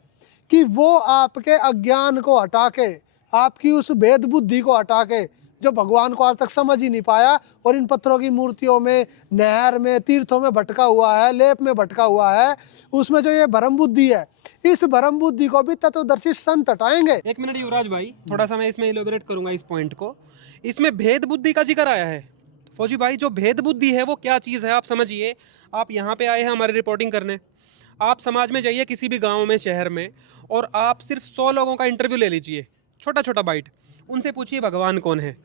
कि वो आपके अज्ञान को हटा के, आपकी उस भेद बुद्धि को हटा के, जो भगवान को आज तक समझ ही नहीं पाया और इन पत्थरों की मूर्तियों में, नहर में, तीर्थों में भटका हुआ है, लेप में भटका हुआ है, उसमें जो ये भ्रम बुद्धि है, इस भ्रम बुद्धि को भी तत्वदर्शी संत हटाएंगे। 1 मिनट युवराज भाई, थोड़ा सा मैं इसमें इलेबोरेट करूंगा इस पॉइंट को। इसमें भेद बुद्धि का जिक्र आया है। फौजी भाई, जो भेद बुद्धि है वो क्या चीज़ है आप समझिए। आप यहाँ पे आए हैं हमारी रिपोर्टिंग करने, आप समाज में जाइए किसी भी गांव में, शहर में, और आप सिर्फ 100 लोगों का इंटरव्यू ले लीजिए, छोटा छोटा बाइट, उनसे पूछिए भगवान कौन है।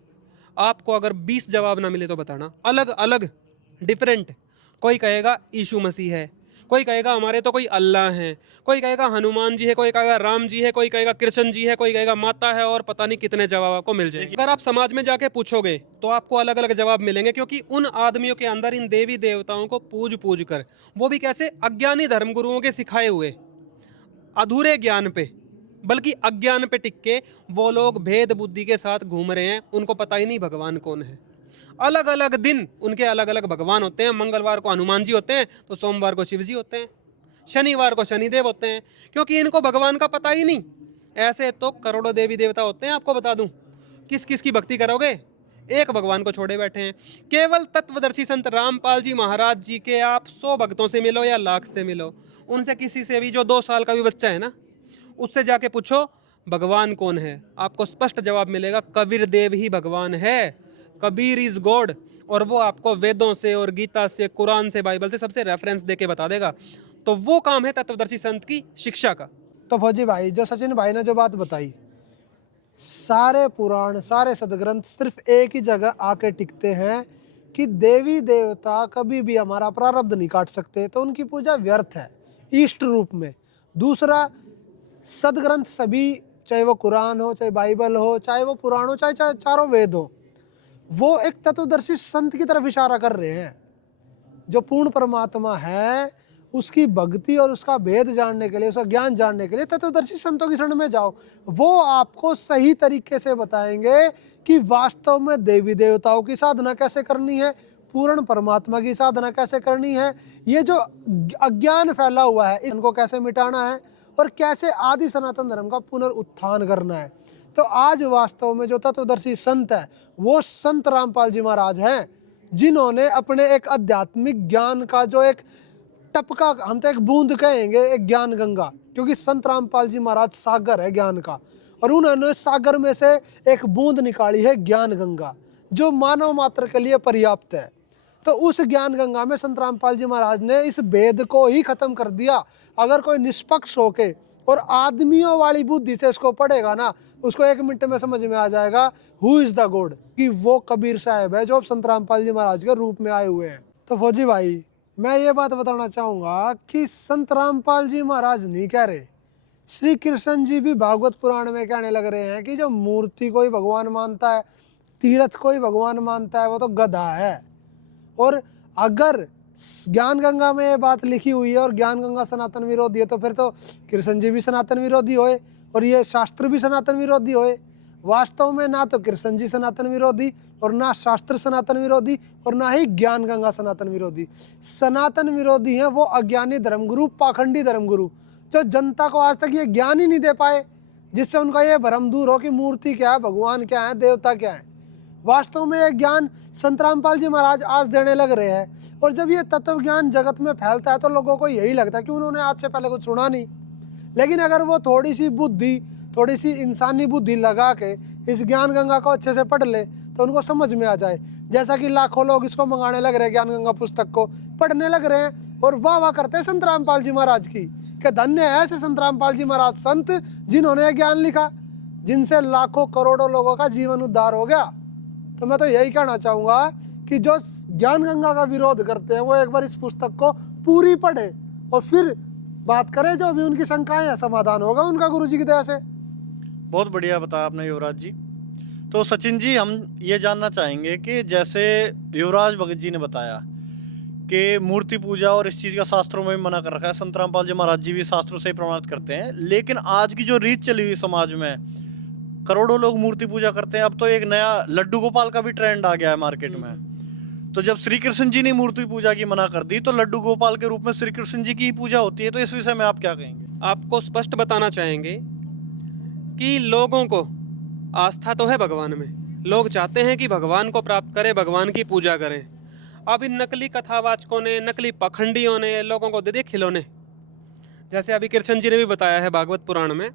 आपको अगर 20 जवाब ना मिले तो बताना, अलग अलग, डिफरेंट। कोई कहेगा यीशु मसीह है, कोई कहेगा हमारे तो कोई अल्लाह हैं, कोई कहेगा हनुमान जी है, कोई कहेगा राम जी है, कोई कहेगा कृष्ण जी है, कोई कहेगा माता है, और पता नहीं कितने जवाब आपको मिल जाएंगे। अगर आप समाज में जाके पूछोगे तो आपको अलग अलग जवाब मिलेंगे, क्योंकि उन आदमियों के अंदर इन देवी देवताओं को पूज पूज कर, वो भी कैसे, अज्ञानी धर्मगुरुओं के सिखाए हुए, अधूरे ज्ञान पे, बल्कि अज्ञान पे टिक के वो लोग भेद बुद्धि के साथ घूम रहे हैं। उनको पता ही नहीं भगवान कौन है। अलग अलग दिन उनके अलग अलग भगवान होते हैं। मंगलवार को हनुमान जी होते हैं तो सोमवार को शिव जी होते हैं, शनिवार को शनिदेव होते हैं, क्योंकि इनको भगवान का पता ही नहीं। ऐसे तो करोड़ों देवी देवता होते हैं। आपको बता दूं, किस किस की भक्ति करोगे, एक भगवान को छोड़े बैठे हैं। केवल तत्वदर्शी संत रामपाल जी महाराज जी के आप 100 भक्तों से मिलो या लाख से मिलो, उनसे किसी से भी, जो 2 साल का भी बच्चा है ना, उससे जाके पूछो भगवान कौन है, आपको स्पष्ट जवाब मिलेगा, कबीर देव ही भगवान है, कबीर इज गॉड। और वो आपको वेदों से और गीता से, कुरान से, बाइबल से, सबसे रेफरेंस देके बता देगा। तो वो काम है तत्वदर्शी संत की शिक्षा का। तो फौजी भाई, जो सचिन भाई ने जो बात बताई, सारे पुराण, सारे सदग्रंथ सिर्फ एक ही जगह आके टिकते हैं कि देवी देवता कभी भी हमारा प्रारब्ध नहीं काट सकते, तो उनकी पूजा व्यर्थ है इष्ट रूप में। दूसरा, सदग्रंथ सभी, चाहे वो कुरान हो, चाहे बाइबल हो, चाहे वो पुराण हो, चाहे चारों वेद हो, वो एक तत्वदर्शी संत की तरफ इशारा कर रहे हैं। जो पूर्ण परमात्मा है, उसकी भक्ति और उसका भेद जानने के लिए, उसका ज्ञान जानने के लिए तत्वदर्शी संतों की शरण में जाओ। वो आपको सही तरीके से बताएंगे कि वास्तव में देवी देवताओं की साधना कैसे करनी है, पूर्ण परमात्मा की साधना कैसे करनी है, ये जो अज्ञान फैला हुआ है इनको कैसे मिटाना है, और कैसे आदि सनातन धर्म का पुनरुत्थान करना है। तो आज वास्तव में जो तत्वदर्शी संत है वो संत रामपाल जी महाराज हैं, जिन्होंने अपने एक आध्यात्मिक ज्ञान का जो एक टपका, हम तो एक बूंद कहेंगे, एक ज्ञान गंगा, क्योंकि संत रामपाल जी महाराज सागर है ज्ञान का, और उन्होंने सागर में से एक बूंद निकाली है ज्ञान गंगा, जो मानव मात्र के लिए पर्याप्त है। तो उस ज्ञान गंगा में संत रामपाल जी महाराज ने इस भेद को ही खत्म कर दिया। अगर कोई निष्पक्ष होके और आदमियों वाली बुद्धि से इसको पढ़ेगा ना, उसको 1 मिनट में समझ में आ जाएगा हु इज द गॉड, कि वो कबीर साहब है जो संत रामपाल जी महाराज के रूप में आए हुए हैं। तो फौजी भाई, मैं ये बात बताना चाहूँगा कि संत रामपाल जी महाराज नहीं कह रहे, श्री कृष्ण जी भी भागवत पुराण में कहने लग रहे हैं कि जो मूर्ति को ही भगवान मानता है, तीर्थ को ही भगवान मानता है, वो तो गधा है। और अगर ज्ञान गंगा में ये बात लिखी हुई है और ज्ञान गंगा सनातन विरोधी है, तो फिर तो कृष्ण जी भी सनातन विरोधी होए और ये शास्त्र भी सनातन विरोधी होए। वास्तव में ना तो कृष्ण जी सनातन विरोधी, और ना शास्त्र सनातन विरोधी, और ना ही ज्ञान गंगा सनातन विरोधी। सनातन विरोधी हैं वो अज्ञानी धर्मगुरु, पाखंडी धर्मगुरु, जो जनता को आज तक ये ज्ञान ही नहीं दे पाए, जिससे उनका ये भ्रम दूर हो कि मूर्ति क्या है, भगवान क्या है, देवता क्या है। वास्तव में ये ज्ञान संत रामपाल जी महाराज आज देने लग रहे हैं। और जब ये तत्व ज्ञान जगत में फैलता है तो लोगों को यही लगता है कि उन्होंने आज से पहले कुछ सुना नहीं। लेकिन अगर वो थोड़ी सी बुद्धि, थोड़ी सी इंसानी बुद्धि लगा के इस ज्ञान गंगा को अच्छे से पढ़ ले तो उनको समझ में आ जाए। जैसा कि लाखों लोग इसको मंगाने लग रहे हैं, ज्ञान गंगा पुस्तक को पढ़ने लग रहे हैं और वाह वाह करते हैं संत रामपाल जी महाराज की, कि धन्य है ऐसे संत रामपाल जी महाराज संत जिन्होंने ज्ञान लिखा, जिनसे लाखों करोड़ों लोगों का जीवन उद्धार हो गया। तो मैं तो यही कहना चाहूँगा कि जो ज्ञान गंगा का विरोध करते हैं वो एक बार इस पुस्तक को पूरी पढ़े और फिर बात करें, जो भी उनकी शंकाएं हैं समाधान होगा उनका गुरु जी की दया से। बहुत बढ़िया बताया आपने युवराज जी। तो सचिन जी, हम ये जानना चाहेंगे कि जैसे युवराज भगत जी ने बताया कि मूर्ति पूजा और इस चीज़ का शास्त्रों में भी मना कर रखा है, संत रामपाल जी महाराज जी भी शास्त्रों से ही प्रमाणित करते हैं, लेकिन आज की जो रीत चली हुई समाज में, करोड़ों लोग मूर्ति पूजा करते हैं। अब तो एक नया लड्डू गोपाल का भी ट्रेंड आ गया है मार्केट में। तो जब श्री कृष्ण जी ने मूर्ति पूजा की मना कर दी तो लड्डू गोपाल के रूप में श्री कृष्ण जी की ही पूजा होती है। तो इस विषय में आप क्या कहेंगे? आपको स्पष्ट बताना चाहेंगे कि लोगों को आस्था तो है भगवान में, लोग चाहते हैं कि भगवान को प्राप्त करें, भगवान की पूजा करें। अब इन नकली कथावाचकों ने, नकली पखंडियों ने लोगों को दे दिए खिलौने। जैसे अभी कृष्ण जी ने भी बताया है भागवत पुराण में,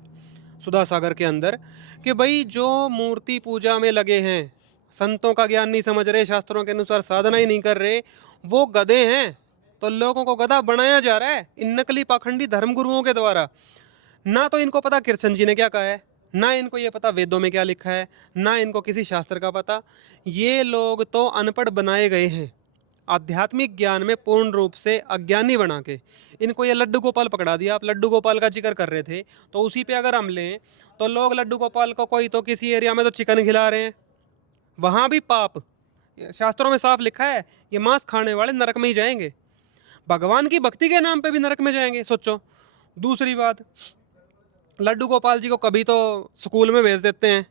सुधा सागर के अंदर, कि भाई जो मूर्ति पूजा में लगे हैं, संतों का ज्ञान नहीं समझ रहे, शास्त्रों के अनुसार साधना ही नहीं कर रहे, वो गधे हैं। तो लोगों को गधा बनाया जा रहा है इन नकली पाखंडी धर्मगुरुओं के द्वारा। ना तो इनको पता कृष्ण जी ने क्या कहा है, ना इनको ये पता वेदों में क्या लिखा है, ना इनको किसी शास्त्र का पता। ये लोग तो अनपढ़ बनाए गए हैं, आध्यात्मिक ज्ञान में पूर्ण रूप से अज्ञानी बना के। इनको ये लड्डू गोपाल पकड़ा दिया। आप लड्डू गोपाल का जिक्र कर रहे थे, तो उसी पे अगर हम लें तो लोग लड्डू गोपाल को कोई तो किसी एरिया में तो चिकन खिला रहे हैं, वहाँ भी पाप। शास्त्रों में साफ लिखा है ये मांस खाने वाले नरक में ही जाएंगे, भगवान की भक्ति के नाम पे भी नरक में जाएंगे, सोचो। दूसरी बात, लड्डू गोपाल जी को कभी तो स्कूल में भेज देते हैं।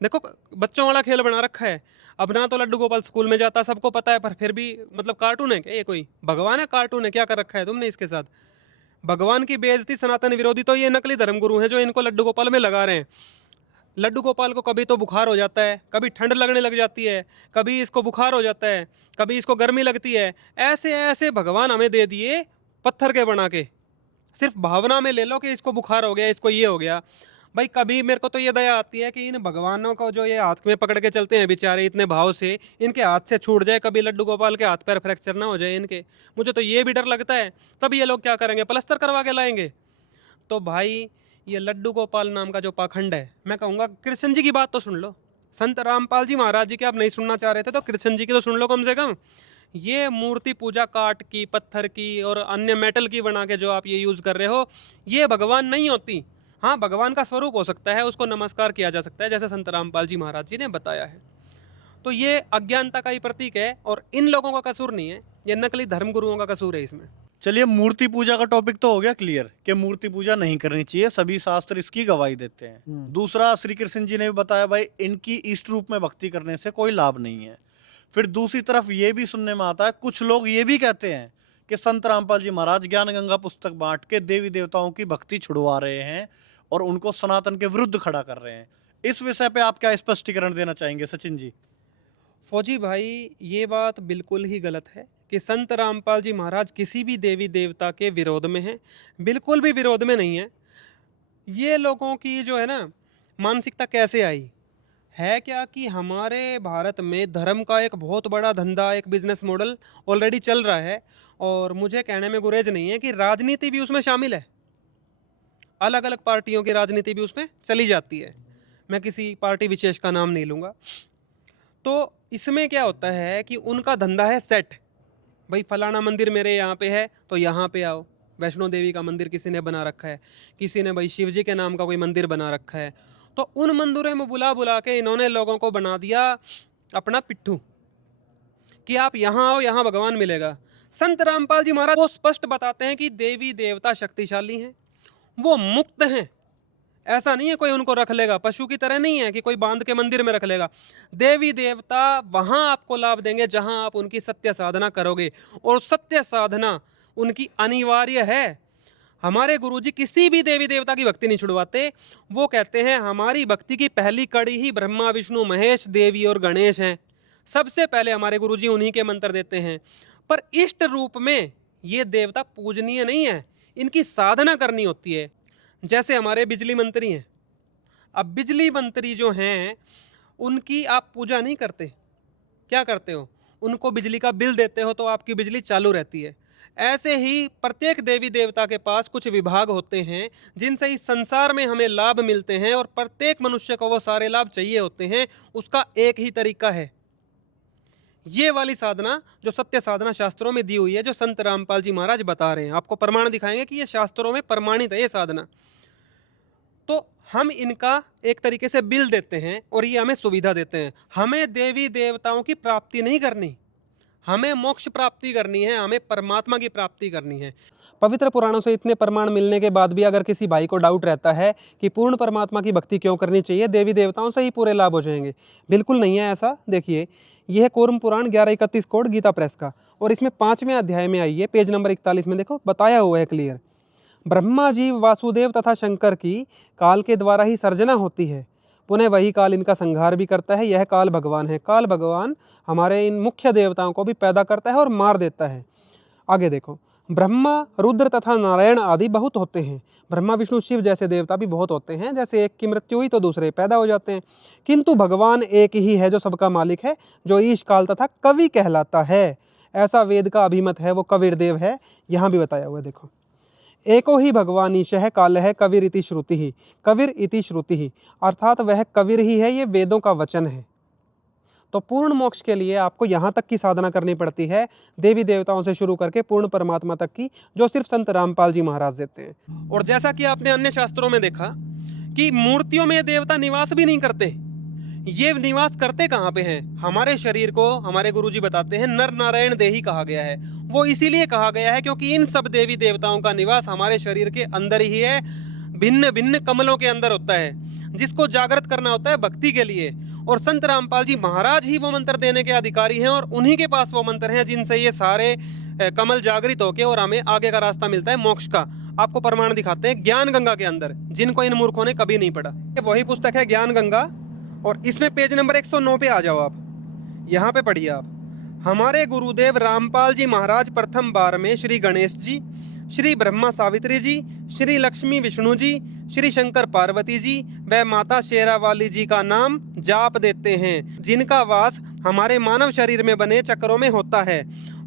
देखो बच्चों वाला खेल बना रखा है। अब ना तो लड्डू गोपाल स्कूल में जाता, सबको पता है, पर फिर भी मतलब कार्टून है क्या ये? कोई भगवान है? कार्टून है? क्या कर रखा है तुमने इसके साथ? भगवान की बेइज्जती सनातन विरोधी तो ये नकली धर्मगुरु हैं जो इनको लड्डू गोपाल में लगा रहे हैं। लड्डू गोपाल को कभी तो बुखार हो जाता है, कभी ठंड लगने लग जाती है, कभी इसको बुखार हो जाता है, कभी इसको गर्मी लगती है। ऐसे ऐसे भगवान हमें दे दिए पत्थर के बना के। सिर्फ भावना में ले लो कि इसको बुखार हो गया, इसको ये हो गया। भाई कभी मेरे को तो ये दया आती है कि इन भगवानों को जो ये हाथ में पकड़ के चलते हैं बेचारे इतने भाव से, इनके हाथ से छूट जाए कभी लड्डू गोपाल के हाथ पैर फ्रैक्चर ना हो जाए इनके। मुझे तो ये भी डर लगता है। तब ये लोग क्या करेंगे? प्लास्टर करवा के लाएंगे। तो भाई ये लड्डू गोपाल नाम का जो पाखंड है, मैं कहूँगा कृष्ण जी की बात तो सुन लो। संत रामपाल जी महाराज जी के आप नहीं सुनना चाह रहे थे तो कृष्ण जी की तो सुन लो कम से कम। ये मूर्ति पूजा काट की, पत्थर की और अन्य मेटल की बना के जो आप ये यूज़ कर रहे हो, ये भगवान नहीं होती। हाँ, भगवान का स्वरूप हो सकता है, उसको नमस्कार किया जा सकता है जैसे संत रामपाल जी महाराज जी ने बताया है। तो ये अज्ञानता का ही प्रतीक है और इन लोगों का कसूर नहीं है, ये नकली धर्मगुरुओं का कसूर है इसमें। चलिए, मूर्ति पूजा का टॉपिक तो हो गया क्लियर कि मूर्ति पूजा नहीं करनी चाहिए, सभी शास्त्र इसकी गवाही देते हैं। दूसरा, श्री कृष्ण जी ने भी बताया भाई इनकी इष्ट रूप में भक्ति करने से कोई लाभ नहीं है। फिर दूसरी तरफ ये भी सुनने में आता है, कुछ लोग ये भी कहते हैं कि संत रामपाल जी महाराज ज्ञान गंगा पुस्तक बांट के देवी देवताओं की भक्ति छुड़वा रहे हैं और उनको सनातन के विरुद्ध खड़ा कर रहे हैं। इस विषय पे आप क्या स्पष्टीकरण देना चाहेंगे सचिन जी? फौजी भाई, ये बात बिल्कुल ही गलत है कि संत रामपाल जी महाराज किसी भी देवी देवता के विरोध में हैं। बिल्कुल भी विरोध में नहीं है। ये लोगों की जो है ना मानसिकता कैसे आई है, क्या कि हमारे भारत में धर्म का एक बहुत बड़ा धंधा, एक बिजनेस मॉडल ऑलरेडी चल रहा है और मुझे कहने में गुरेज नहीं है कि राजनीति भी उसमें शामिल है। अलग अलग पार्टियों की राजनीति भी उसमें चली जाती है। मैं किसी पार्टी विशेष का नाम नहीं लूँगा। तो इसमें क्या होता है कि उनका धंधा है सेट। भाई फलाना मंदिर मेरे यहाँ पे है तो यहाँ पे आओ। वैष्णो देवी का मंदिर किसी ने बना रखा है, किसी ने भाई शिव जी के नाम का कोई मंदिर बना रखा है, तो उन मंदिरों में बुला बुला के इन्होंने लोगों को बना दिया अपना पिट्ठू कि आप यहाँ आओ, यहाँ भगवान मिलेगा। संत रामपाल जी महाराज वो स्पष्ट बताते हैं कि देवी देवता शक्तिशाली हैं, वो मुक्त हैं। ऐसा नहीं है कोई उनको रख लेगा, पशु की तरह नहीं है कि कोई बांध के मंदिर में रख लेगा। देवी देवता वहां आपको लाभ देंगे जहां आप उनकी सत्य साधना करोगे, और सत्य साधना उनकी अनिवार्य है। हमारे गुरुजी किसी भी देवी देवता की भक्ति नहीं छुड़वाते। वो कहते हैं हमारी भक्ति की पहली कड़ी ही ब्रह्मा विष्णु महेश देवी और गणेश हैं। सबसे पहले हमारे गुरुजी उन्हीं के मंत्र देते हैं। पर इष्ट रूप में ये देवता पूजनीय नहीं है, इनकी साधना करनी होती है। जैसे हमारे बिजली मंत्री हैं, अब बिजली मंत्री जो हैं उनकी आप पूजा नहीं करते, क्या करते हो? उनको बिजली का बिल देते हो तो आपकी बिजली चालू रहती है। ऐसे ही प्रत्येक देवी देवता के पास कुछ विभाग होते हैं जिनसे इस संसार में हमें लाभ मिलते हैं, और प्रत्येक मनुष्य को वो सारे लाभ चाहिए होते हैं। उसका एक ही तरीका है, ये वाली साधना जो सत्य साधना शास्त्रों में दी हुई है, जो संत रामपाल जी महाराज बता रहे हैं। आपको प्रमाण दिखाएंगे कि ये शास्त्रों में प्रमाणित है ये साधना। तो हम इनका एक तरीके से बिल देते हैं और ये हमें सुविधा देते हैं। हमें देवी देवताओं की प्राप्ति नहीं करनी, हमें मोक्ष प्राप्ति करनी है, हमें परमात्मा की प्राप्ति करनी है। पवित्र पुराणों से इतने प्रमाण मिलने के बाद भी अगर किसी भाई को डाउट रहता है कि पूर्ण परमात्मा की भक्ति क्यों करनी चाहिए, देवी देवताओं से ही पूरे लाभ हो जाएंगे, बिल्कुल नहीं है ऐसा। देखिए, यह है कूर्म पुराण 1131 कोड गीता प्रेस का, और इसमें 5वें अध्याय में आई है, पेज नंबर 41 में देखो बताया हुआ है क्लियर। ब्रह्मा जी, वासुदेव तथा शंकर की काल के द्वारा ही सर्जना होती है, पुनः वही काल इनका संहार भी करता है। यह काल भगवान है। काल भगवान हमारे इन मुख्य देवताओं को भी पैदा करता है और मार देता है। आगे देखो, ब्रह्मा, रुद्र तथा नारायण आदि बहुत होते हैं। ब्रह्मा विष्णु शिव जैसे देवता भी बहुत होते हैं। जैसे एक की मृत्यु हुई तो दूसरे पैदा हो जाते हैं, किंतु भगवान एक ही है जो सबका मालिक है, जो ईश काल तथा कवि कहलाता है। ऐसा वेद का अभिमत है, वो कबीर देव है। यहाँ भी बताया हुआ है, देखो, एको ही भगवान ईशः कालः कबीर इति श्रुति ही, कबीर इति श्रुति ही, अर्थात वह कबीर ही है, ये वेदों का वचन है। तो पूर्ण मोक्ष के लिए आपको यहाँ तक की साधना करनी पड़ती है, देवी देवताओं से शुरू करके पूर्ण परमात्मा तक की, जो सिर्फ संत रामपाल जी महाराज देते हैं। और जैसा कि आपने अन्य शास्त्रों में देखा कि मूर्तियों में देवता निवास भी नहीं करते, ये निवास करते कहाँ पे हैं? हमारे शरीर को हमारे गुरुजी बताते हैं नर नारायण देही कहा गया है। वो इसीलिए कहा गया है क्योंकि इन सब देवी देवताओं का निवास हमारे शरीर के अंदर ही है, भिन्न भिन्न कमलों के अंदर होता है, जिसको जागृत करना होता है भक्ति के लिए। और संत रामपाल जी महाराज ही वो मंत्र देने के अधिकारी हैं, और उन्हीं के पास वो मंत्र हैं जिनसे ये सारे कमल जागृत होके और हमें आगे का रास्ता मिलता है मोक्ष का। आपको प्रमाण दिखाते हैं ज्ञान गंगा के अंदर, जिनको इन मूर्खों ने कभी नहीं पढ़ा। वही पुस्तक है ज्ञान गंगा, और इसमें पेज नंबर 109 पे आ जाओ आप, यहाँ पे पढ़िए आप। हमारे गुरुदेव रामपाल जी महाराज प्रथम बार में श्री गणेश जी, श्री ब्रह्मा सावित्री जी, श्री लक्ष्मी विष्णु जी, श्री शंकर पार्वती जी व माता शेरावाली जी का नाम जाप देते हैं, जिनका वास हमारे मानव शरीर में बने चक्रों में होता है।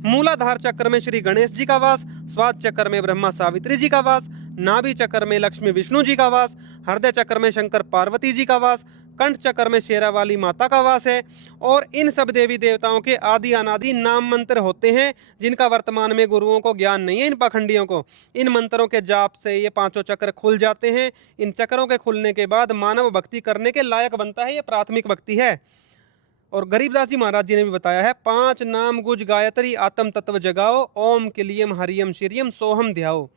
मूलाधार चक्र में श्री गणेश जी का वास, स्वाद चक्र में ब्रह्मा सावित्री जी का वास, नाभि चक्र में लक्ष्मी विष्णु जी का वास, हृदय चक्र में शंकर पार्वती जी का वास, कंठ चक्र में शेरावाली माता का वास है। और इन सब देवी देवताओं के आदि अनादि नाम मंत्र होते हैं, जिनका वर्तमान में गुरुओं को ज्ञान नहीं है, इन पाखंडियों को। इन मंत्रों के जाप से ये पांचों चक्र खुल जाते हैं। इन चक्रों के खुलने के बाद मानव भक्ति करने के लायक बनता है, ये प्राथमिक भक्ति है। और गरीबदास जी महाराज जी ने भी बताया है, 5 नाम गुज गायत्री आत्म तत्व जगाओ, ओम किलियम हरियम शिरियम सोहम ध्याओ।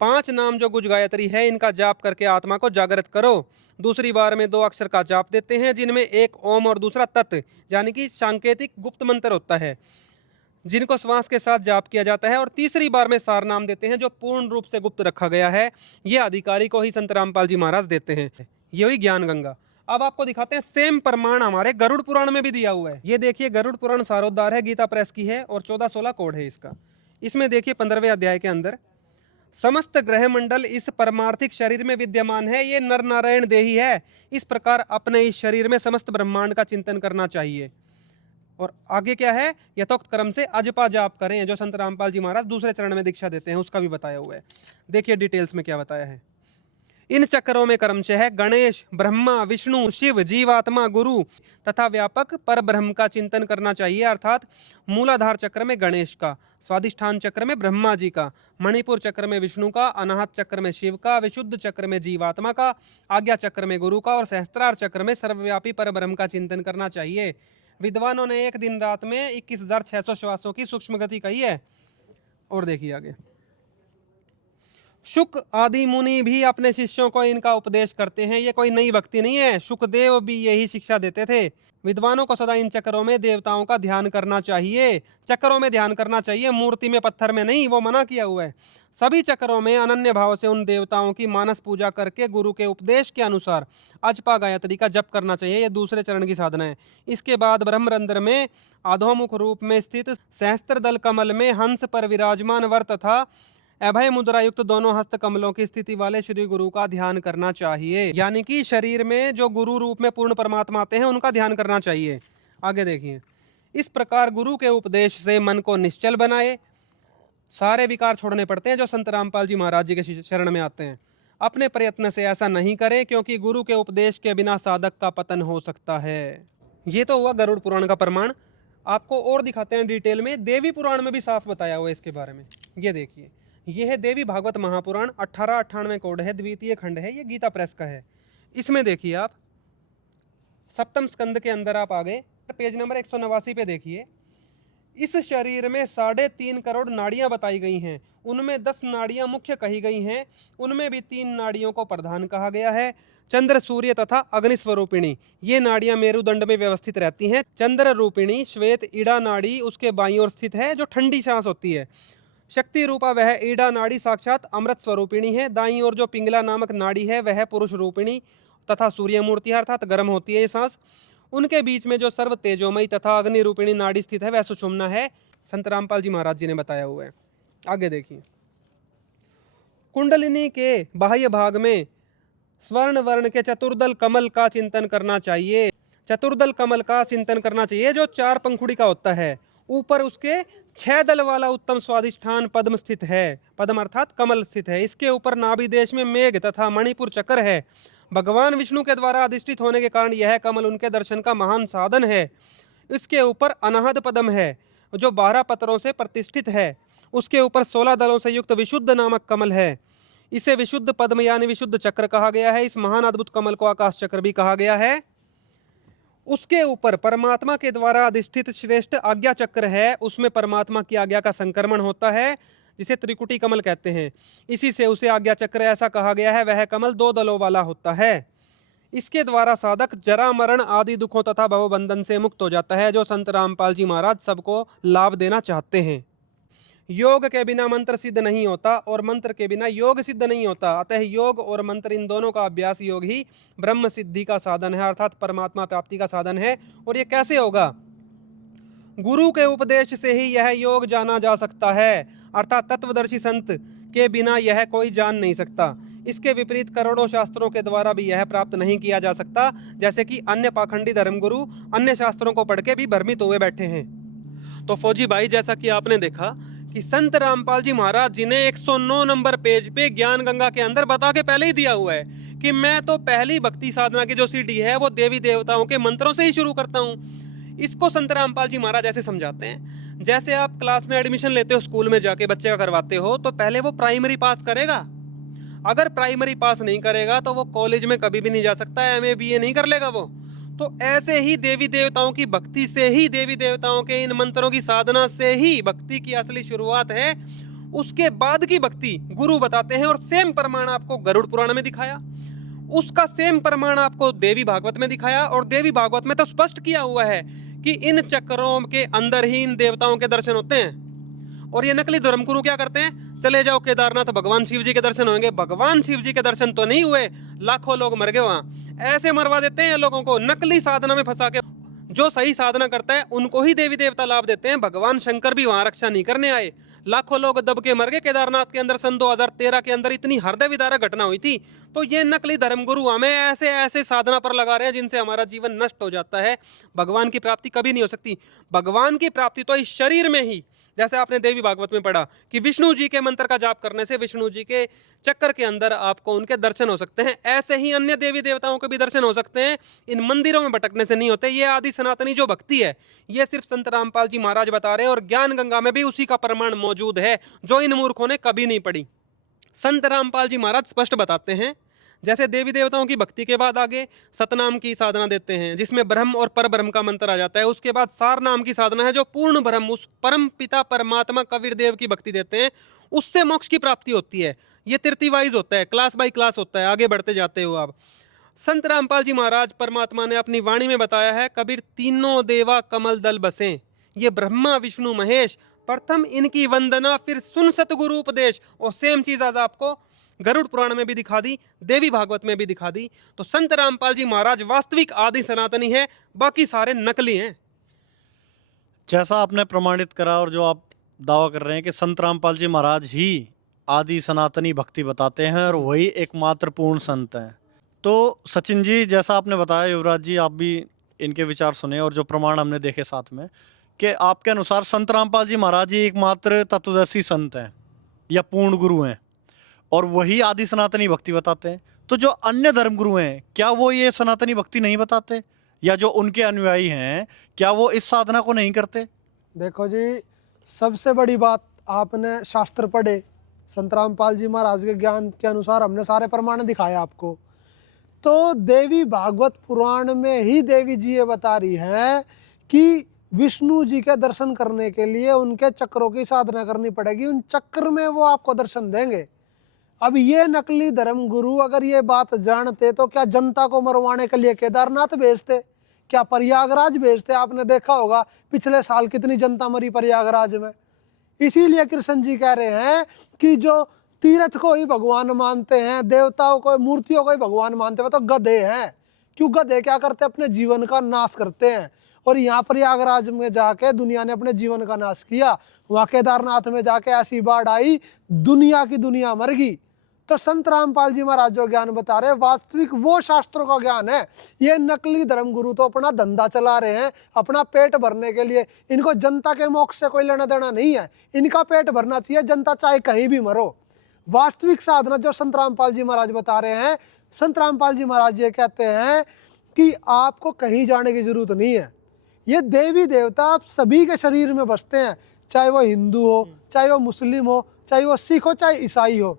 5 नाम जो गुज गायत्री है, इनका जाप करके आत्मा को जागृत करो। दूसरी बार में 2 अक्षर का जाप देते हैं, जिनमें एक ओम और दूसरा तत्, यानी कि सांकेतिक गुप्त मंत्र होता है, जिनको श्वास के साथ जाप किया जाता है। और तीसरी बार में सार नाम देते हैं, जो पूर्ण रूप से गुप्त रखा गया है, ये अधिकारी को ही संत रामपाल जी महाराज देते हैं। ये हुई ज्ञान गंगा। अब आपको दिखाते हैं सेम प्रमाण हमारे गरुड़ पुराण में भी दिया हुआ है। ये देखिए, गरुड़ पुराण सारोद्धार है, गीता प्रेस की है, और 14-16 कोड है इसका। इसमें देखिए 15वें अध्याय के अंदर, समस्त ग्रह मंडल इस परमार्थिक शरीर में विद्यमान है, ये नर नारायण देही है। इस प्रकार अपने इस शरीर में समस्त ब्रह्मांड का चिंतन करना चाहिए। और आगे क्या है, यथोक्त क्रम से अजपा जाप करें, जो संत रामपाल जी महाराज दूसरे चरण में दीक्षा देते हैं, उसका भी बताया हुआ है। देखिए डिटेल्स में क्या बताया है। इन चक्रों में क्रमशः गणेश, ब्रह्मा, विष्णु, शिव, जीवात्मा, गुरु तथा व्यापक पर ब्रह्म का चिंतन करना चाहिए। अर्थात मूलाधार चक्र में गणेश का, स्वादिष्ठान चक्र में ब्रह्मा जी का, मणिपुर चक्र में विष्णु का, अनाहत चक्र में शिव का, विशुद्ध चक्र में जीवात्मा का, आज्ञा चक्र में गुरु का, और सहस्त्रार चक्र में सर्वव्यापी पर ब्रह्म का चिंतन करना चाहिए। विद्वानों ने एक दिन रात में 21,600 श्वासों की सूक्ष्म गति कही है। और देखिए आगे, शुक आदि मुनि भी अपने शिष्यों को इनका उपदेश करते हैं। ये कोई नई भक्ति नहीं है, शुकदेव भी यही शिक्षा देते थे। विद्वानों को सदा इन चक्रों में देवताओं का ध्यान करना चाहिए, चक्रों में ध्यान करना चाहिए, मूर्ति में, पत्थर में नहीं, वो मना किया हुआ है। सभी चक्रों में अनन्य भाव से उन देवताओं की मानस पूजा करके गुरु के उपदेश के अनुसार अजपा गायत्री का जप करना चाहिए। ये दूसरे चरण की साधना है। इसके बाद ब्रह्मरंध्र में अधोमुख रूप में स्थित सहस्त्र दल कमल में हंस पर विराजमान वर तथा अभय मुद्रा युक्त दोनों हस्त कमलों की स्थिति वाले श्री गुरु का ध्यान करना चाहिए। यानी कि शरीर में जो गुरु रूप में पूर्ण परमात्मा आते हैं, उनका ध्यान करना चाहिए। आगे देखिए, इस प्रकार गुरु के उपदेश से मन को निश्चल बनाए। सारे विकार छोड़ने पड़ते हैं जो संत रामपाल जी महाराज जी के शरण में आते हैं। अपने प्रयत्न से ऐसा नहीं करें, क्योंकि गुरु के उपदेश के बिना साधक का पतन हो सकता है। ये तो हुआ गरुड़ पुराण का प्रमाण। आपको और दिखाते हैं डिटेल में। देवी पुराण में भी साफ बताया हुआ है इसके बारे में। ये देखिए, ये है देवी भागवत महापुराण, 1898 कोड है, द्वितीय खंड है, ये गीता प्रेस का है। इसमें देखिए आप, सप्तम स्कंद के अंदर आप आगे पेज नंबर 189 पे देखिए। इस शरीर में 3.5 करोड़ नाड़ियां बताई गई हैं। उनमें 10 नाड़ियां मुख्य कही गई हैं। उनमें भी 3 नाड़ियों को प्रधान कहा गया है, चंद्र, सूर्य तथा अग्नि स्वरूपिणी। ये नाड़ियां मेरुदंड में व्यवस्थित रहती हैं। चंद्र रूपिणी श्वेत ईड़ा नाड़ी उसके बाईं ओर स्थित है, जो ठंडी सांस होती है। शक्ति रूपा वह ईड़ा नाड़ी साक्षात अमृत स्वरूपिणी है। दाईं ओर जो पिंगला नामक नाड़ी है, वह पुरुष रूपिणी तथा सूर्य मूर्ति है, अर्थात गर्म होती है ये सांस। उनके बीच में जो सर्व तेजोमयी तथा अग्नि रूपिणी नाड़ी स्थित है, वह सुषुम्ना है। संत रामपाल जी महाराज जी ने बताया हुआ है। आगे देखिए, कुंडलिनी के बाह्य भाग में स्वर्ण वर्ण के चतुर्दल कमल का चिंतन करना चाहिए। चतुर्दल कमल का चिंतन करना चाहिए, जो 4 पंखुड़ी का होता है। ऊपर उसके 6 दल वाला उत्तम स्वादिष्ठान पद्म स्थित है। पद्म अर्थात कमल स्थित है। इसके ऊपर नाभि देश में मेघ तथा मणिपुर चक्र है। भगवान विष्णु के द्वारा अधिष्ठित होने के कारण यह कमल उनके दर्शन का महान साधन है। इसके ऊपर अनाहद पद्म है जो 12 पत्रों से प्रतिष्ठित है। उसके ऊपर 16 दलों से युक्त विशुद्ध नामक कमल है। इसे विशुद्ध पद्म यानी विशुद्ध चक्र कहा गया है। इस महान अद्भुत कमल को आकाश चक्र भी कहा गया है। उसके ऊपर परमात्मा के द्वारा अधिष्ठित श्रेष्ठ आज्ञा चक्र है। उसमें परमात्मा की आज्ञा का संक्रमण होता है, जिसे त्रिकुटी कमल कहते हैं। इसी से उसे आज्ञा चक्र ऐसा कहा गया है। वह कमल 2 दलों वाला होता है। इसके द्वारा साधक जरा मरण आदि दुखों तथा भवबंधन से मुक्त हो जाता है, जो संत रामपाल जी महाराज सबको लाभ देना चाहते हैं। योग के बिना मंत्र सिद्ध नहीं होता और मंत्र के बिना योग सिद्ध नहीं होता। अतः योग और मंत्र इन दोनों का अभ्यास योग ही ब्रह्म सिद्धि का साधन है, अर्थात परमात्मा प्राप्ति का साधन है। और ये कैसे होगा? गुरु के उपदेश से ही यह योग जाना जा सकता है, अर्थात तत्वदर्शी संत के बिना यह कोई जान नहीं सकता। इसके विपरीत करोड़ों शास्त्रों के द्वारा भी यह प्राप्त नहीं किया जा सकता, जैसे कि अन्य पाखंडी धर्मगुरु अन्य शास्त्रों को पढ़ के भी भ्रमित हुए बैठे हैं। तो फौजी भाई, जैसा कि आपने देखा कि संत रामपाल जी महाराज जी ने 109 नंबर पेज पे ज्ञान गंगा के अंदर बता के पहले ही दिया हुआ है कि मैं तो पहली भक्ति साधना की जो सीढ़ी है वो देवी देवताओं के मंत्रों से ही शुरू करता हूँ। इसको संत रामपाल जी महाराज ऐसे समझाते हैं, जैसे आप क्लास में एडमिशन लेते हो, स्कूल में जाके बच्चे का करवाते हो, तो पहले वो प्राइमरी पास करेगा। अगर प्राइमरी पास नहीं करेगा तो वो कॉलेज में कभी भी नहीं जा सकता, एमए बीए नहीं कर लेगा वो। तो ऐसे ही देवी देवताओं की भक्ति से ही, देवी देवताओं के इन मंत्रों की साधना से ही भक्ति की असली शुरुआत है। उसके बाद की भक्ति गुरु बताते हैं, और सेम प्रमाण आपको गरुड़ पुराण में दिखाया, उसका सेम प्रमाण आपको देवी भागवत में दिखाया। और देवी भागवत में तो स्पष्ट किया हुआ है कि इन चक्रों के अंदर ही इन देवताओं के दर्शन होते हैं। और ये नकली धर्मगुरु क्या करते हैं? चले जाओ केदारनाथ, भगवान शिव जी के दर्शन होंगे। भगवान शिव जी के दर्शन तो नहीं हुए, लाखों लोग मर गए वहां। ऐसे मरवा देते हैं लोगों को, नकली साधना में फंसा के। जो सही साधना करता है उनको ही देवी देवता लाभ देते हैं। भगवान शंकर भी वहां रक्षा नहीं करने आए, लाखों लोग दब के मर गए केदारनाथ के अंदर। सन 2013 के अंदर इतनी हृदय विदारक घटना हुई थी। तो ये नकली धर्मगुरु हमें ऐसे ऐसे साधना पर लगा रहे हैं जिनसे हमारा जीवन नष्ट हो जाता है। भगवान की प्राप्ति कभी नहीं हो सकती। भगवान की प्राप्ति तो इस शरीर में ही, जैसे आपने देवी भागवत में पढ़ा कि विष्णु जी के मंत्र का जाप करने से विष्णु जी के चक्कर के अंदर आपको उनके दर्शन हो सकते हैं। ऐसे ही अन्य देवी देवताओं के भी दर्शन हो सकते हैं, इन मंदिरों में भटकने से नहीं होते। ये आदि सनातनी जो भक्ति है, ये सिर्फ संत रामपाल जी महाराज बता रहे हैं, और ज्ञान गंगा में भी उसी का प्रमाण मौजूद है, जो इन मूर्खों ने कभी नहीं पढ़ी। संत रामपाल जी महाराज स्पष्ट बताते हैं, जैसे देवी देवताओं की भक्ति के बाद आगे सतनाम की साधना देते हैं, जिसमें ब्रह्म और पर ब्रह्म का मंत्र आ जाता है। उसके बाद सार नाम की साधना है, जो पूर्ण ब्रह्म, उस परम पिता परमात्मा कबीर देव की भक्ति देते हैं। उससे मोक्ष की प्राप्ति होती है। ये 30 वाइज होता है, क्लास बाय क्लास होता है, आगे बढ़ते जाते हो आप। संत रामपाल जी महाराज परमात्मा ने अपनी वाणी में बताया है, कबीर तीनों देवा कमल दल बसे, ये ब्रह्मा विष्णु महेश, प्रथम इनकी वंदना फिर सुन सतगुरु उपदेश। और सेम चीज आज आपको गरुड़ पुराण में भी दिखा दी, देवी भागवत में भी दिखा दी। तो संत रामपाल जी महाराज वास्तविक आदि सनातनी है, बाकी सारे नकली हैं। जैसा आपने प्रमाणित करा और जो आप दावा कर रहे हैं कि संत रामपाल जी महाराज ही आदि सनातनी भक्ति बताते हैं और वही एकमात्र पूर्ण संत हैं, तो सचिन जी, जैसा आपने बताया, युवराज जी आप भी इनके विचार सुने और जो प्रमाण हमने देखे साथ में, कि आपके अनुसार संत रामपाल जी महाराज ही एकमात्र तत्वदर्शी संत हैं या पूर्ण गुरु हैं, और वही आदि सनातनी भक्ति बताते हैं। तो जो अन्य धर्मगुरु हैं, क्या वो ये सनातनी भक्ति नहीं बताते? या जो उनके अनुयायी हैं, क्या वो इस साधना को नहीं करते? देखो जी, सबसे बड़ी बात, आपने शास्त्र पढ़े, संत रामपाल जी महाराज के ज्ञान के अनुसार हमने सारे प्रमाण दिखाए आपको। तो देवी भागवत पुराण में ही देवी जी ये बता रही है कि विष्णु जी के दर्शन करने के लिए उनके चक्रों की साधना करनी पड़ेगी, उन चक्र में वो आपको दर्शन देंगे। अब ये नकली धर्म गुरु अगर ये बात जानते तो क्या जनता को मरवाने के लिए केदारनाथ भेजते, क्या प्रयागराज भेजते? आपने देखा होगा पिछले साल कितनी जनता मरी प्रयागराज में। इसीलिए कृष्ण जी कह रहे हैं कि जो तीर्थ को ही भगवान मानते हैं, देवताओं को, मूर्तियों को ही भगवान मानते हैं, वो तो गधे हैं। क्यों गधे क्या करते हैं? अपने जीवन का नाश करते हैं। और यहाँ प्रयागराज में जाके दुनिया ने अपने जीवन का नाश किया। वहाँ केदारनाथ में जाके ऐसी बाढ़ आई, दुनिया की दुनिया मर गई। तो संत रामपाल जी महाराज जो ज्ञान बता रहे हैं वास्तविक वो शास्त्रों का ज्ञान है। ये नकली धर्म गुरु तो अपना धंधा चला रहे हैं, अपना पेट भरने के लिए। इनको जनता के मोक्ष से कोई लेना देना नहीं है, इनका पेट भरना चाहिए, जनता चाहे कहीं भी मरो। वास्तविक साधना जो संत रामपाल जी महाराज बता रहे हैं, संत रामपाल जी महाराज ये कहते हैं कि आपको कहीं जाने की जरूरत नहीं है। ये देवी देवता आप सभी के शरीर में बसते हैं, चाहे वो हिंदू हो, चाहे वो मुस्लिम हो, चाहे वो सिख हो, चाहे ईसाई हो,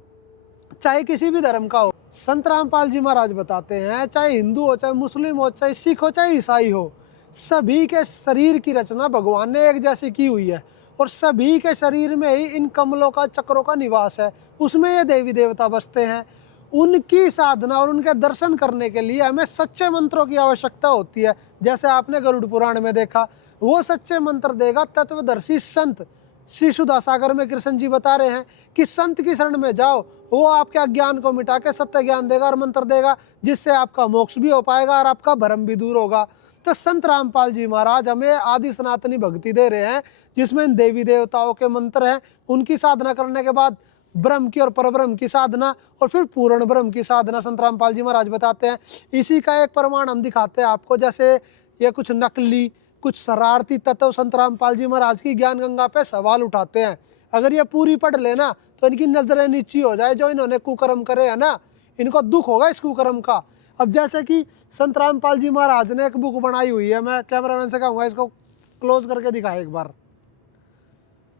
चाहे किसी भी धर्म का हो। संत रामपाल जी महाराज बताते हैं चाहे हिंदू हो, चाहे मुस्लिम हो, चाहे सिख हो, चाहे ईसाई हो, सभी के शरीर की रचना भगवान ने एक जैसी की हुई है और सभी के शरीर में ही इन कमलों का, चक्रों का निवास है। उसमें ये देवी देवता बसते हैं। उनकी साधना और उनके दर्शन करने के लिए हमें सच्चे मंत्रों की आवश्यकता होती है। जैसे आपने गरुड़ पुराण में देखा, वो सच्चे मंत्र देगा तत्वदर्शी संत। श्री सुधा सागर में कृष्ण जी बता रहे हैं कि संत की शरण में जाओ, वो आपके अज्ञान को मिटा के सत्य ज्ञान देगा और मंत्र देगा, जिससे आपका मोक्ष भी हो पाएगा और आपका भ्रम भी दूर होगा। तो संत रामपाल जी महाराज हमें आदि सनातनी भक्ति दे रहे हैं, जिसमें देवी देवताओं के मंत्र हैं। उनकी साधना करने के बाद ब्रह्म की और परब्रह्म की साधना और फिर पूर्ण ब्रह्म की साधना संत रामपाल जी महाराज बताते हैं। इसी का एक प्रमाण हम दिखाते हैं आपको। जैसे ये कुछ नकली, कुछ शरारती तत्व संत रामपाल जी महाराज की ज्ञान गंगा पे सवाल उठाते हैं। अगर ये पूरी पढ़ लेना तो इनकी नजरें नीची हो जाए। जो इन्होंने कुकर्म करे है ना, इनको दुख होगा इस कुकर्म का। अब जैसे कि संत रामपाल जी महाराज ने एक बुक बनाई हुई है, मैं कैमरामैन से कहूँगा इसको क्लोज करके दिखाए एक बार।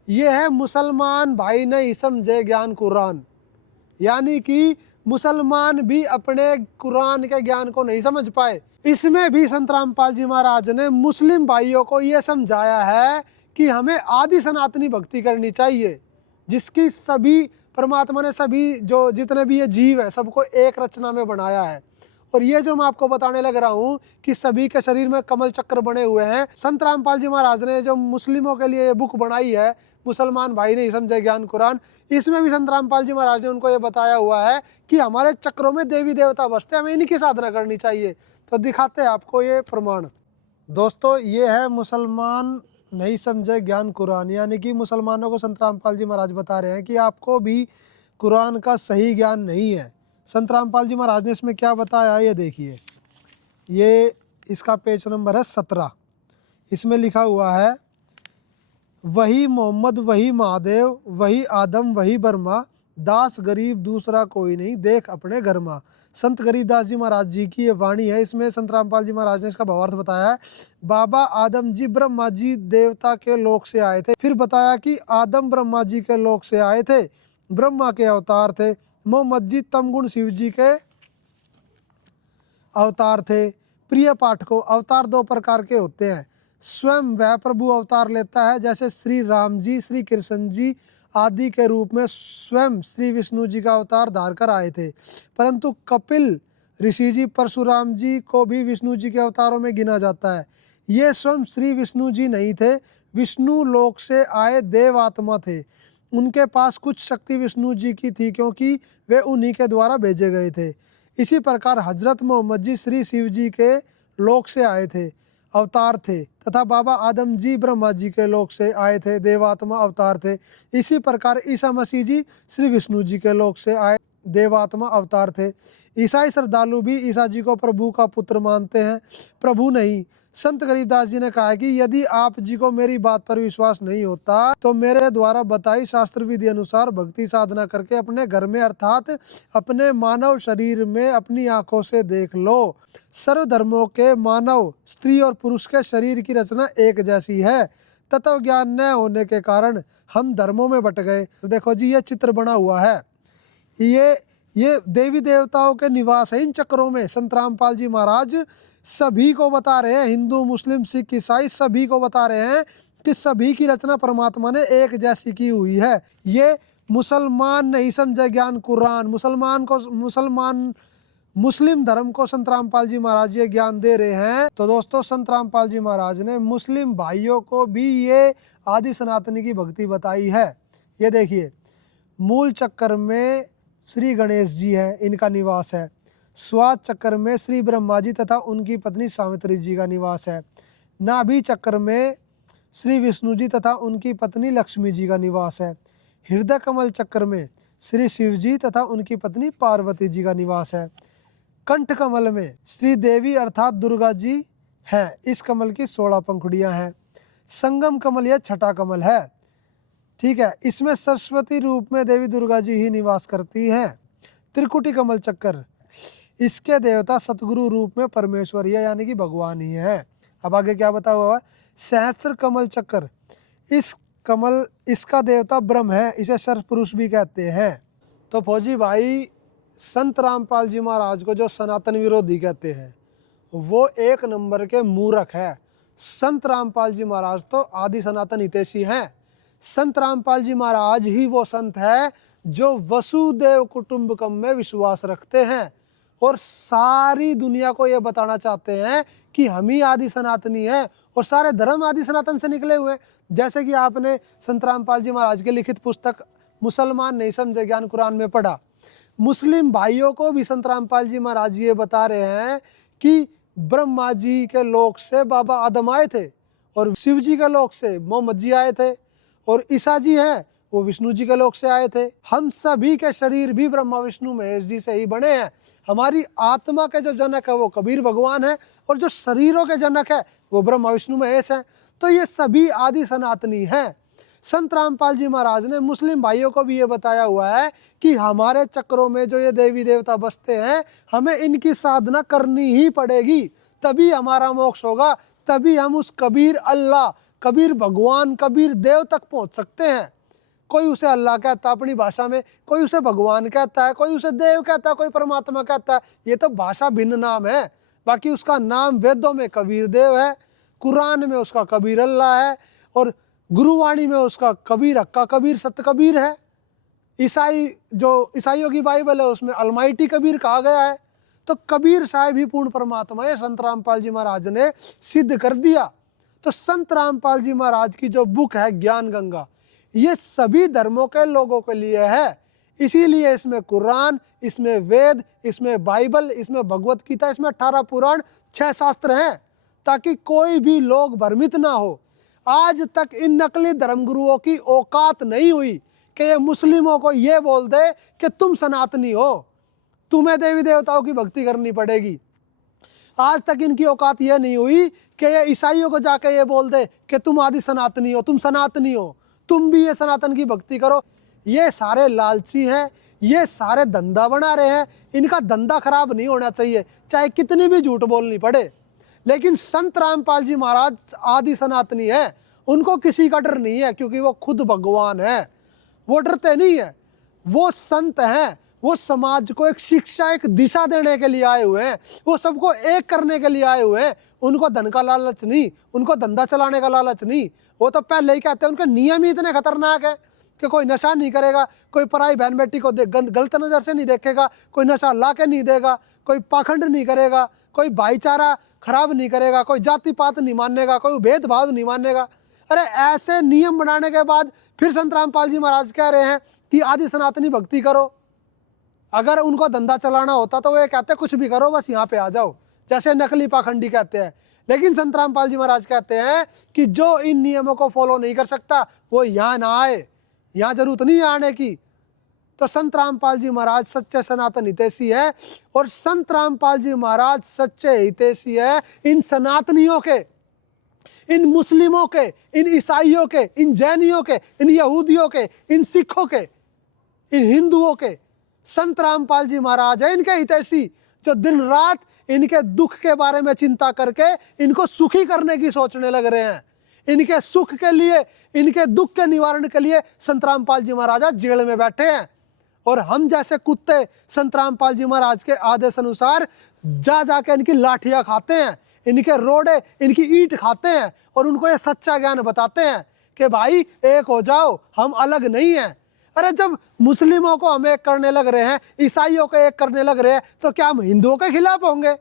ये है मुसलमान भाई नहीं समझे ज्ञान कुरान, यानी कि मुसलमान भी अपने कुरान के ज्ञान को नहीं समझ पाए। इसमें भी संत रामपाल जी महाराज ने मुस्लिम भाइयों को ये समझाया है कि हमें आदि सनातनी भक्ति करनी चाहिए, जिसकी सभी परमात्मा ने सभी जो जितने भी ये जीव हैं सबको एक रचना में बनाया है। और ये जो मैं आपको बताने लग रहा हूँ कि सभी के शरीर में कमल चक्र बने हुए हैं, संत रामपाल जी महाराज ने जो मुस्लिमों के लिए ये बुक बनाई है, मुसलमान भाई नहीं समझे ज्ञान कुरान, इसमें भी संत रामपाल जी महाराज ने उनको ये बताया हुआ है कि हमारे चक्रों में देवी देवता बसते हैं, हमें इनकी साधना करनी चाहिए। तो दिखाते हैं आपको ये प्रमाण। दोस्तों ये है मुसलमान नहीं समझे ज्ञान कुरान, यानी कि मुसलमानों को संत रामपाल जी महाराज बता रहे हैं कि आपको भी कुरान का सही ज्ञान नहीं है। संत रामपाल जी महाराज ने इसमें क्या बताया ये देखिए। ये इसका पेज नंबर है 17। इसमें लिखा हुआ है, वही मोहम्मद वही महादेव, वही आदम वही बर्मा, दास गरीब दूसरा कोई नहीं, देख अपने घर माँ। संत गरीबदास जी महाराज जी की ये वाणी है। इसमें संत रामपाल जी महाराज ने इसका भावार्थ बताया है। बाबा आदम जी ब्रह्मा जी देवता के लोक से आए थे। फिर बताया कि आदम ब्रह्मा जी के लोक से आए थे, ब्रह्मा के अवतार थे। मोहम्मद जी तमगुण शिव जी के अवतार थे। प्रिय पाठकों, अवतार दो प्रकार के होते हैं। स्वयं वह प्रभु अवतार लेता है, जैसे श्री राम जी, श्री कृष्ण जी आदि के रूप में स्वयं श्री विष्णु जी का अवतार धार कर आए थे। परंतु कपिल ऋषि जी, परशुराम जी को भी विष्णु जी के अवतारों में गिना जाता है। ये स्वयं श्री विष्णु जी नहीं थे, विष्णु लोक से आए देव आत्मा थे। उनके पास कुछ शक्ति विष्णु जी की थी, क्योंकि वे उन्हीं के द्वारा भेजे गए थे। इसी प्रकार हजरत मोहम्मद जी श्री शिव जी के लोक से आए थे, अवतार थे, तथा बाबा आदम जी ब्रह्मा जी के लोक से आए थे, देवात्मा अवतार थे। इसी प्रकार ईसा मसीह जी श्री विष्णु जी के लोक से आए, देवात्मा अवतार थे। ईसाई श्रद्धालु भी ईसा जी को प्रभु का पुत्र मानते हैं, प्रभु नहीं। संत गरीबदास जी ने कहा कि यदि आप जी को मेरी बात पर विश्वास नहीं होता तो मेरे द्वारा बताई शास्त्र विधि अनुसार भक्ति साधना करके अपने घर में अर्थात अपने मानव शरीर में अपनी आंखों से देख लो। सर्व धर्मों के मानव स्त्री और पुरुष के शरीर की रचना एक जैसी है। तत्व ज्ञान न होने के कारण हम धर्मों में बट गए। तो देखो जी, ये चित्र बना हुआ है, ये देवी देवताओं के निवास है इन चक्रों में। संत रामपाल जी महाराज सभी को बता रहे हैं, हिंदू मुस्लिम सिख ईसाई सभी को बता रहे हैं कि सभी की रचना परमात्मा ने एक जैसी की हुई है। ये मुसलमान नहीं समझे ज्ञान कुरान, मुस्लिम धर्म को संत रामपाल जी महाराज ये ज्ञान दे रहे हैं। तो दोस्तों, संत रामपाल जी महाराज ने मुस्लिम भाइयों को भी ये आदि सनातनी की भक्ति बताई है। ये देखिए, मूल चक्कर में श्री गणेश जी है, इनका निवास है। स्वाद चक्र में श्री ब्रह्मा जी तथा उनकी पत्नी सावित्री जी का निवास है। नाभि चक्र में श्री विष्णु जी तथा उनकी पत्नी लक्ष्मी जी का निवास है। हृदय कमल चक्र में श्री शिव जी तथा उनकी पत्नी पार्वती जी का निवास है। कंठ कमल में श्री देवी अर्थात दुर्गा जी है। इस कमल की 16 पंखुड़ियां हैं। संगम कमल यह छठा कमल है। ठीक है, इसमें सरस्वती रूप में देवी दुर्गा जी ही निवास करती हैं। त्रिकुटी कमल चक्कर, इसके देवता सतगुरु रूप में परमेश्वर ही है, यानी कि भगवान ही है। अब आगे क्या बता हुआ है? सहस्त्र कमल चक्कर, इसका देवता ब्रह्म है, इसे सर्व पुरुष भी कहते हैं। तो फौजी भाई, संत रामपाल जी महाराज को जो सनातन विरोधी कहते हैं वो एक नंबर के मूर्ख है। संत रामपाल जी महाराज तो आदि सनातन हितैषी हैं। संत रामपाल जी महाराज ही वो संत है जो वसुदेव कुटुंबकम में विश्वास रखते हैं और सारी दुनिया को ये बताना चाहते हैं कि हम ही आदि सनातनी हैं और सारे धर्म आदि सनातन से निकले हुए। जैसे कि आपने संत रामपाल जी महाराज की लिखित पुस्तक मुसलमान नहीं समझे ज्ञान कुरान में पढ़ा। मुस्लिम भाइयों को भी संत रामपाल जी महाराज ये बता रहे हैं कि ब्रह्मा जी के लोक से बाबा आदम आए थे और शिव जी के लोक से मोहम्मद जी आए थे और ईसा जी हैं वो विष्णु जी के लोक से आए थे। हम सभी के शरीर भी ब्रह्मा विष्णु महेश जी से ही बने हैं। हमारी आत्मा के जो जनक है वो कबीर भगवान है और जो शरीरों के जनक है वो ब्रह्मा विष्णु महेश है। तो ये सभी आदि सनातनी हैं। संत रामपाल जी महाराज ने मुस्लिम भाइयों को भी ये बताया हुआ है कि हमारे चक्रों में जो ये देवी देवता बसते हैं हमें इनकी साधना करनी ही पड़ेगी, तभी हमारा मोक्ष होगा, तभी हम उस कबीर अल्लाह, कबीर भगवान, कबीर देव तक पहुंच सकते हैं। कोई उसे अल्लाह कहता है अपनी भाषा में, कोई उसे भगवान कहता है, कोई उसे देव कहता है, कोई परमात्मा कहता है। ये तो भाषा भिन्न नाम है। बाकी उसका नाम वेदों में कबीर देव है, कुरान में उसका कबीर अल्लाह है और गुरुवाणी में उसका कबीर हक्का कबीर सत्य कबीर है। ईसाइयों की बाइबल है उसमें अलमाइटी कबीर कहा गया है। तो कबीर साहब ही पूर्ण परमात्मा है, संत रामपाल जी महाराज ने सिद्ध कर दिया। तो संत रामपाल जी महाराज की जो बुक है ज्ञान गंगा, ये सभी धर्मों के लोगों के लिए है। इसीलिए इसमें कुरान, इसमें वेद, इसमें बाइबल, इसमें भगवत गीता, इसमें 18 पुराण, 6 शास्त्र हैं, ताकि कोई भी लोग भ्रमित ना हो। आज तक इन नकली धर्मगुरुओं की औकात नहीं हुई कि ये मुस्लिमों को ये बोल दे कि तुम सनातनी हो, तुम्हें देवी देवताओं की भक्ति करनी पड़ेगी। आज तक इनकी औकात ये नहीं हुई कि ये ईसाइयों को जाके ये बोल दे कि तुम आदि सनातनी हो, तुम सनातनी हो, तुम भी ये सनातन की भक्ति करो। ये सारे लालची हैं, ये सारे धंधा बना रहे हैं। इनका धंधा खराब नहीं होना चाहिए, चाहे कितनी भी झूठ बोलनी पड़े। लेकिन संत रामपाल जी महाराज आदि सनातनी है, उनको किसी का डर नहीं है, क्योंकि वो खुद भगवान है। वो डरते नहीं है, वो संत हैं, वो समाज को एक शिक्षा, एक दिशा देने के लिए आए हुए हैं, वो सबको एक करने के लिए आए हुए हैं। उनको धन का लालच नहीं, उनको धंधा चलाने का लालच नहीं। वो तो पहले ही कहते हैं, उनके नियम ही इतने खतरनाक है कि कोई नशा नहीं करेगा, कोई पराई बहन बेटी को गलत नज़र से नहीं देखेगा, कोई नशा ला के नहीं देगा, कोई पाखंड नहीं करेगा, कोई भाईचारा खराब नहीं करेगा, कोई जाति पात नहीं मानेगा, कोई भेदभाव नहीं मानेगा। अरे ऐसे नियम बनाने के बाद फिर संत रामपाल जी महाराज कह रहे हैं कि आदि सनातनी भक्ति करो। अगर उनको धंधा चलाना होता तो वो ये कहते कुछ भी करो, बस यहाँ पे आ जाओ, जैसे नकली पाखंडी कहते हैं। लेकिन संत रामपाल जी महाराज कहते हैं कि जो इन नियमों को फॉलो नहीं कर सकता वो यहाँ ना आए, यहाँ जरूरत नहीं है आने की। तो संत रामपाल जी महाराज सच्चे सनातन हितैषी है और संत रामपाल जी महाराज सच्चे हितैषी है इन सनातनियों के, इन मुस्लिमों के, इन ईसाइयों के, इन जैनियों के, इन यहूदियों के, इन सिखों के, इन हिंदुओं के। संत रामपाल जी महाराज है इनके हितैषी, जो दिन रात इनके दुख के बारे में चिंता करके इनको सुखी करने की सोचने लग रहे हैं। इनके सुख के लिए, इनके दुख के निवारण के लिए संत रामपाल जी महाराज जेल में बैठे हैं और हम जैसे कुत्ते संत रामपाल जी महाराज के आदेश अनुसार जा जाके इनकी लाठियां खाते हैं, इनके रोड़े, इनकी ईंट खाते हैं और उनको ये सच्चा ज्ञान बताते हैं कि भाई एक हो जाओ, हम अलग नहीं हैं। अरे जब मुस्लिमों को हम एक करने लग रहे हैं, ईसाइयों को एक करने लग रहे हैं, तो क्या हम हिंदुओं के खिलाफ होंगे?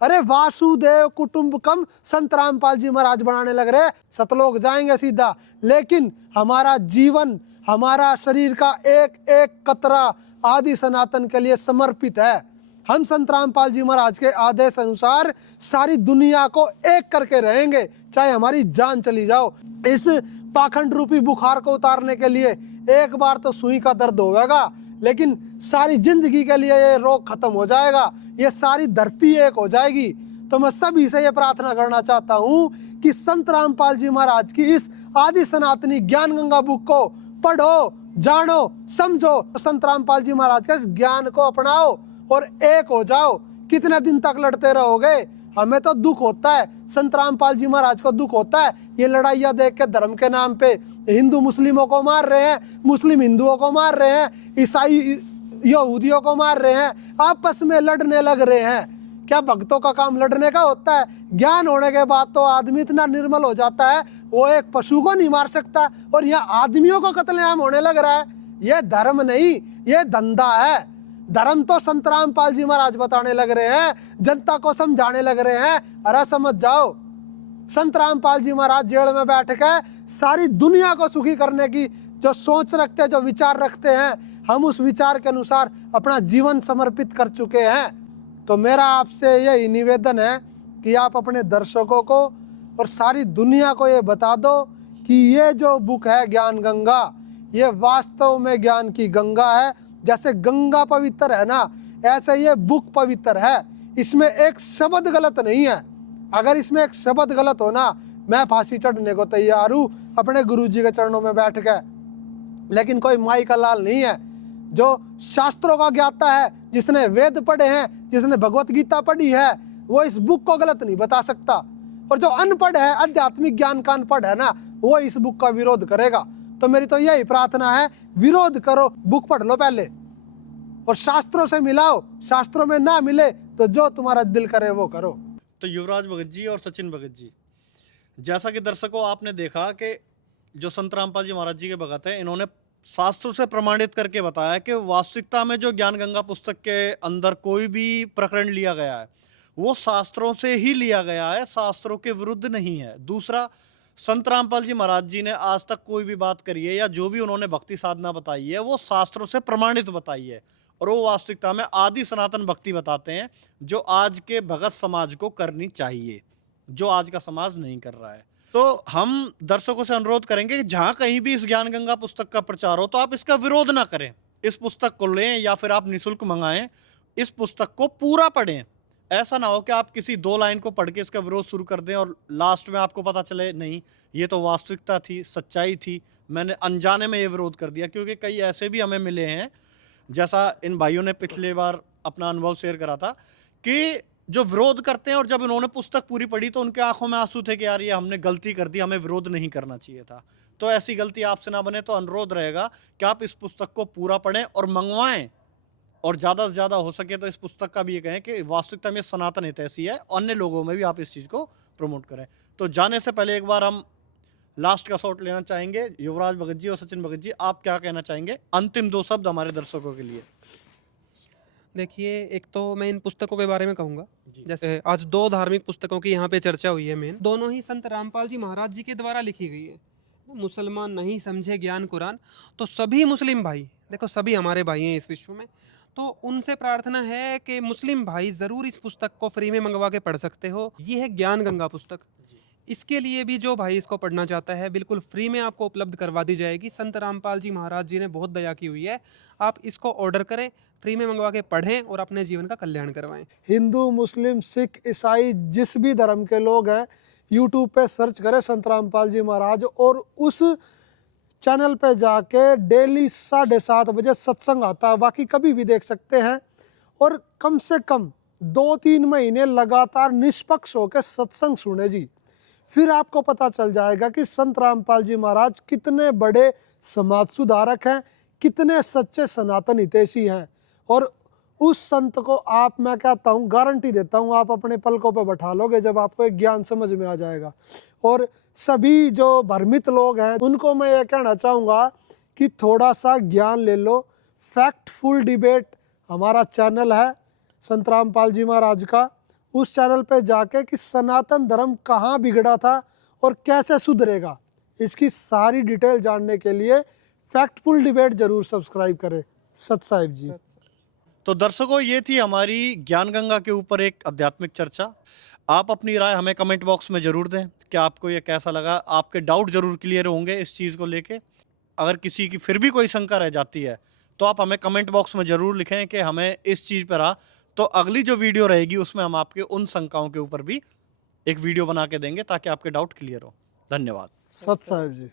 अरे वासुदेव कुटुंबकम संत रामपाल जी महाराज बनाने लग रहे हैं, सतलोक जाएंगे सीधा। लेकिन हमारा जीवन, हमारा शरीर का एक एक कतरा आदि सनातन के लिए समर्पित है। हम संत रामपाल जी महाराज के आदेश अनुसार सारी दुनिया को एक करके रहेंगे, चाहे हमारी जान चली जाओ। इस पाखंड रूपी बुखार को उतारने के लिए एक बार तो सुई का दर्द होगा, लेकिन सारी जिंदगी के लिए ये रोग खत्म हो जाएगा, ये सारी धरती एक हो जाएगी। तो मैं सभी से ये प्रार्थना करना चाहता हूँ कि संत रामपाल जी महाराज की इस आदि सनातनी ज्ञान गंगा बुक को पढ़ो, जानो, समझो, संत रामपाल जी महाराज के इस ज्ञान को अपनाओ और एक हो जाओ। कितने दिन तक लड़ते रहोगे? हमें तो दुख होता है, संत रामपाल जी महाराज को दुख होता है, ये लड़ाइयाँ देख के धर्म के नाम पे हिंदू मुस्लिमों को मार रहे हैं, मुस्लिम हिंदुओं को मार रहे हैं, ईसाई यहूदियों को मार रहे हैं, आपस में लड़ने लग रहे हैं। क्या भक्तों का काम लड़ने का होता है? ज्ञान होने के बाद तो आदमी इतना निर्मल हो जाता है, वो एक पशु को नहीं मार सकता, और यहाँ आदमियों को कत्लेआम होने लग रहा है। ये धर्म नहीं, ये धंधा है। धर्म तो संत रामपाल जी महाराज बताने लग रहे हैं, जनता को समझाने लग रहे हैं। अरे समझ जाओ, संत रामपाल जी महाराज जेल में बैठ के सारी दुनिया को सुखी करने की जो सोच रखते हैं, जो विचार रखते हैं, हम उस विचार के अनुसार अपना जीवन समर्पित कर चुके हैं। तो मेरा आपसे यही निवेदन है कि आप अपने दर्शकों को और सारी दुनिया को ये बता दो कि ये जो बुक है ज्ञान गंगा, ये वास्तव में ज्ञान की गंगा है। जैसे गंगा पवित्र है ना, ऐसे ये बुक पवित्र है। इसमें एक शब्द गलत नहीं है। अगर इसमें एक शब्द गलत हो ना, मैं फांसी चढ़ने को तैयार हूँ अपने गुरुजी के चरणों में बैठ के। लेकिन कोई माई का लाल नहीं है जो शास्त्रों का ज्ञाता है, जिसने वेद पढ़े हैं, जिसने भगवत गीता पढ़ी है, वो इस बुक को गलत नहीं बता सकता। और जो अनपढ़ है, आध्यात्मिक ज्ञान का अनपढ़ है ना, वो इस बुक का विरोध करेगा। तो मेरी तो यही प्रार्थना है, विरोध करो, बुक पढ़ लो पहले और शास्त्रों से मिलाओ। शास्त्रों में ना मिले तो जो तुम्हारा दिल करे वो करो। तो युवराज भगत जी और सचिन भगत जी, जैसा कि दर्शकों आपने देखा कि जो संत रामपाल जी महाराज जी के भगत हैं, इन्होंने शास्त्रों से प्रमाणित करके बताया कि वास्तविकता में जो ज्ञान गंगा पुस्तक के अंदर कोई भी प्रकरण लिया गया है वो शास्त्रों से ही लिया गया है, शास्त्रों के विरुद्ध नहीं है। दूसरा, संत रामपाल जी महाराज जी ने आज तक कोई भी बात करी है या जो भी उन्होंने भक्ति साधना बताई है वो शास्त्रों से प्रमाणित बताई है, और वो वास्तविकता में आदि सनातन भक्ति बताते हैं जो आज के भगत समाज को करनी चाहिए, जो आज का समाज नहीं कर रहा है। तो हम दर्शकों से अनुरोध करेंगे कि जहाँ कहीं भी इस ज्ञान गंगा पुस्तक का प्रचार हो तो आप इसका विरोध ना करें, इस पुस्तक को लें या फिर आप निःशुल्क मंगाएं, इस पुस्तक को पूरा पढ़ें। ऐसा ना हो कि आप किसी 2 लाइन को पढ़ के इसका विरोध शुरू कर दें और लास्ट में आपको पता चले नहीं ये तो वास्तविकता थी, सच्चाई थी, मैंने अनजाने में ये विरोध कर दिया। क्योंकि कई ऐसे भी हमें मिले हैं, जैसा इन भाइयों ने पिछले बार अपना अनुभव शेयर करा था, कि जो विरोध करते हैं और जब इन्होंने पुस्तक पूरी पढ़ी तो उनके आंखों में आंसू थे कि यार ये हमने गलती कर दी, हमें विरोध नहीं करना चाहिए था। तो ऐसी गलती आपसे ना बने, तो अनुरोध रहेगा कि आप इस पुस्तक को पूरा पढ़ें और मंगवाएं, और ज़्यादा से ज़्यादा हो सके तो इस पुस्तक का भी ये कहें कि वास्तविकता में सनातन हितैषी है, अन्य लोगों में भी आप इस चीज़ को प्रमोट करें। तो जाने से पहले एक बार हम लास्ट का शॉट लेना चाहेंगे। युवराज भगत जी और सचिन भगत जी, आप क्या कहना चाहेंगे, अंतिम 2 शब्द हमारे दर्शकों के लिए? देखिए, एक तो मैं इन पुस्तकों के बारे में कहूँगा, जैसे आज 2 धार्मिक पुस्तकों की यहाँ पे चर्चा हुई है मेन, दोनों ही संत रामपाल जी महाराज जी के द्वारा लिखी गई है। मुसलमान नहीं समझे ज्ञान कुरान, तो सभी मुस्लिम भाई, देखो सभी हमारे भाई हैं इस विश्व में, तो उनसे प्रार्थना है कि मुस्लिम भाई ज़रूर इस पुस्तक को फ्री में मंगवा के पढ़ सकते हो। ये है ज्ञान गंगा पुस्तक। इसके लिए भी जो भाई इसको पढ़ना चाहता है बिल्कुल फ्री में आपको उपलब्ध करवा दी जाएगी। संत रामपाल जी महाराज जी ने बहुत दया की हुई है, आप इसको ऑर्डर करें, फ्री में मंगवा के पढ़ें और अपने जीवन का कल्याण करवाएं। हिंदू, मुस्लिम, सिख, ईसाई, जिस भी धर्म के लोग हैं, यूट्यूब पे सर्च करें संत रामपाल जी महाराज, और उस चैनल पे जाके डेली 7:30 बजे सत्संग आता है, बाकी कभी भी देख सकते हैं। और कम से कम 2-3 महीने लगातार निष्पक्ष होकर सत्संग सुने जी, फिर आपको पता चल जाएगा कि संत रामपाल जी महाराज कितने बड़े समाज सुधारक हैं, कितने सच्चे सनातन हितैषी हैं। और उस संत को आप, मैं कहता हूँ, गारंटी देता हूँ, आप अपने पलकों पर बैठा लोगे जब आपको एक ज्ञान समझ में आ जाएगा। और सभी जो भ्रमित लोग हैं उनको मैं ये कहना चाहूँगा कि थोड़ा सा ज्ञान ले लो। फैक्टफुल डिबेट हमारा चैनल है संत रामपाल जी महाराज का, उस चैनल पे जाके कि सनातन धर्म कहाँ बिगड़ा था और कैसे सुधरेगा, इसकी सारी डिटेल जानने के लिए फैक्टफुल डिबेट जरूर सब्सक्राइब करें। सत साहिब जी। तो दर्शकों, ये थी हमारी ज्ञान गंगा के ऊपर एक आध्यात्मिक चर्चा। आप अपनी राय हमें कमेंट बॉक्स में ज़रूर दें कि आपको ये कैसा लगा, आपके डाउट ज़रूर क्लियर होंगे इस चीज़ को लेके। अगर किसी की फिर भी कोई शंका रह जाती है तो आप हमें कमेंट बॉक्स में ज़रूर लिखें कि हमें इस चीज़ पर रहा। तो अगली जो वीडियो रहेगी उसमें हम आपके उन शंकाओं के ऊपर भी एक वीडियो बना के देंगे ताकि आपके डाउट क्लियर हो। धन्यवाद। सत साहिब जी।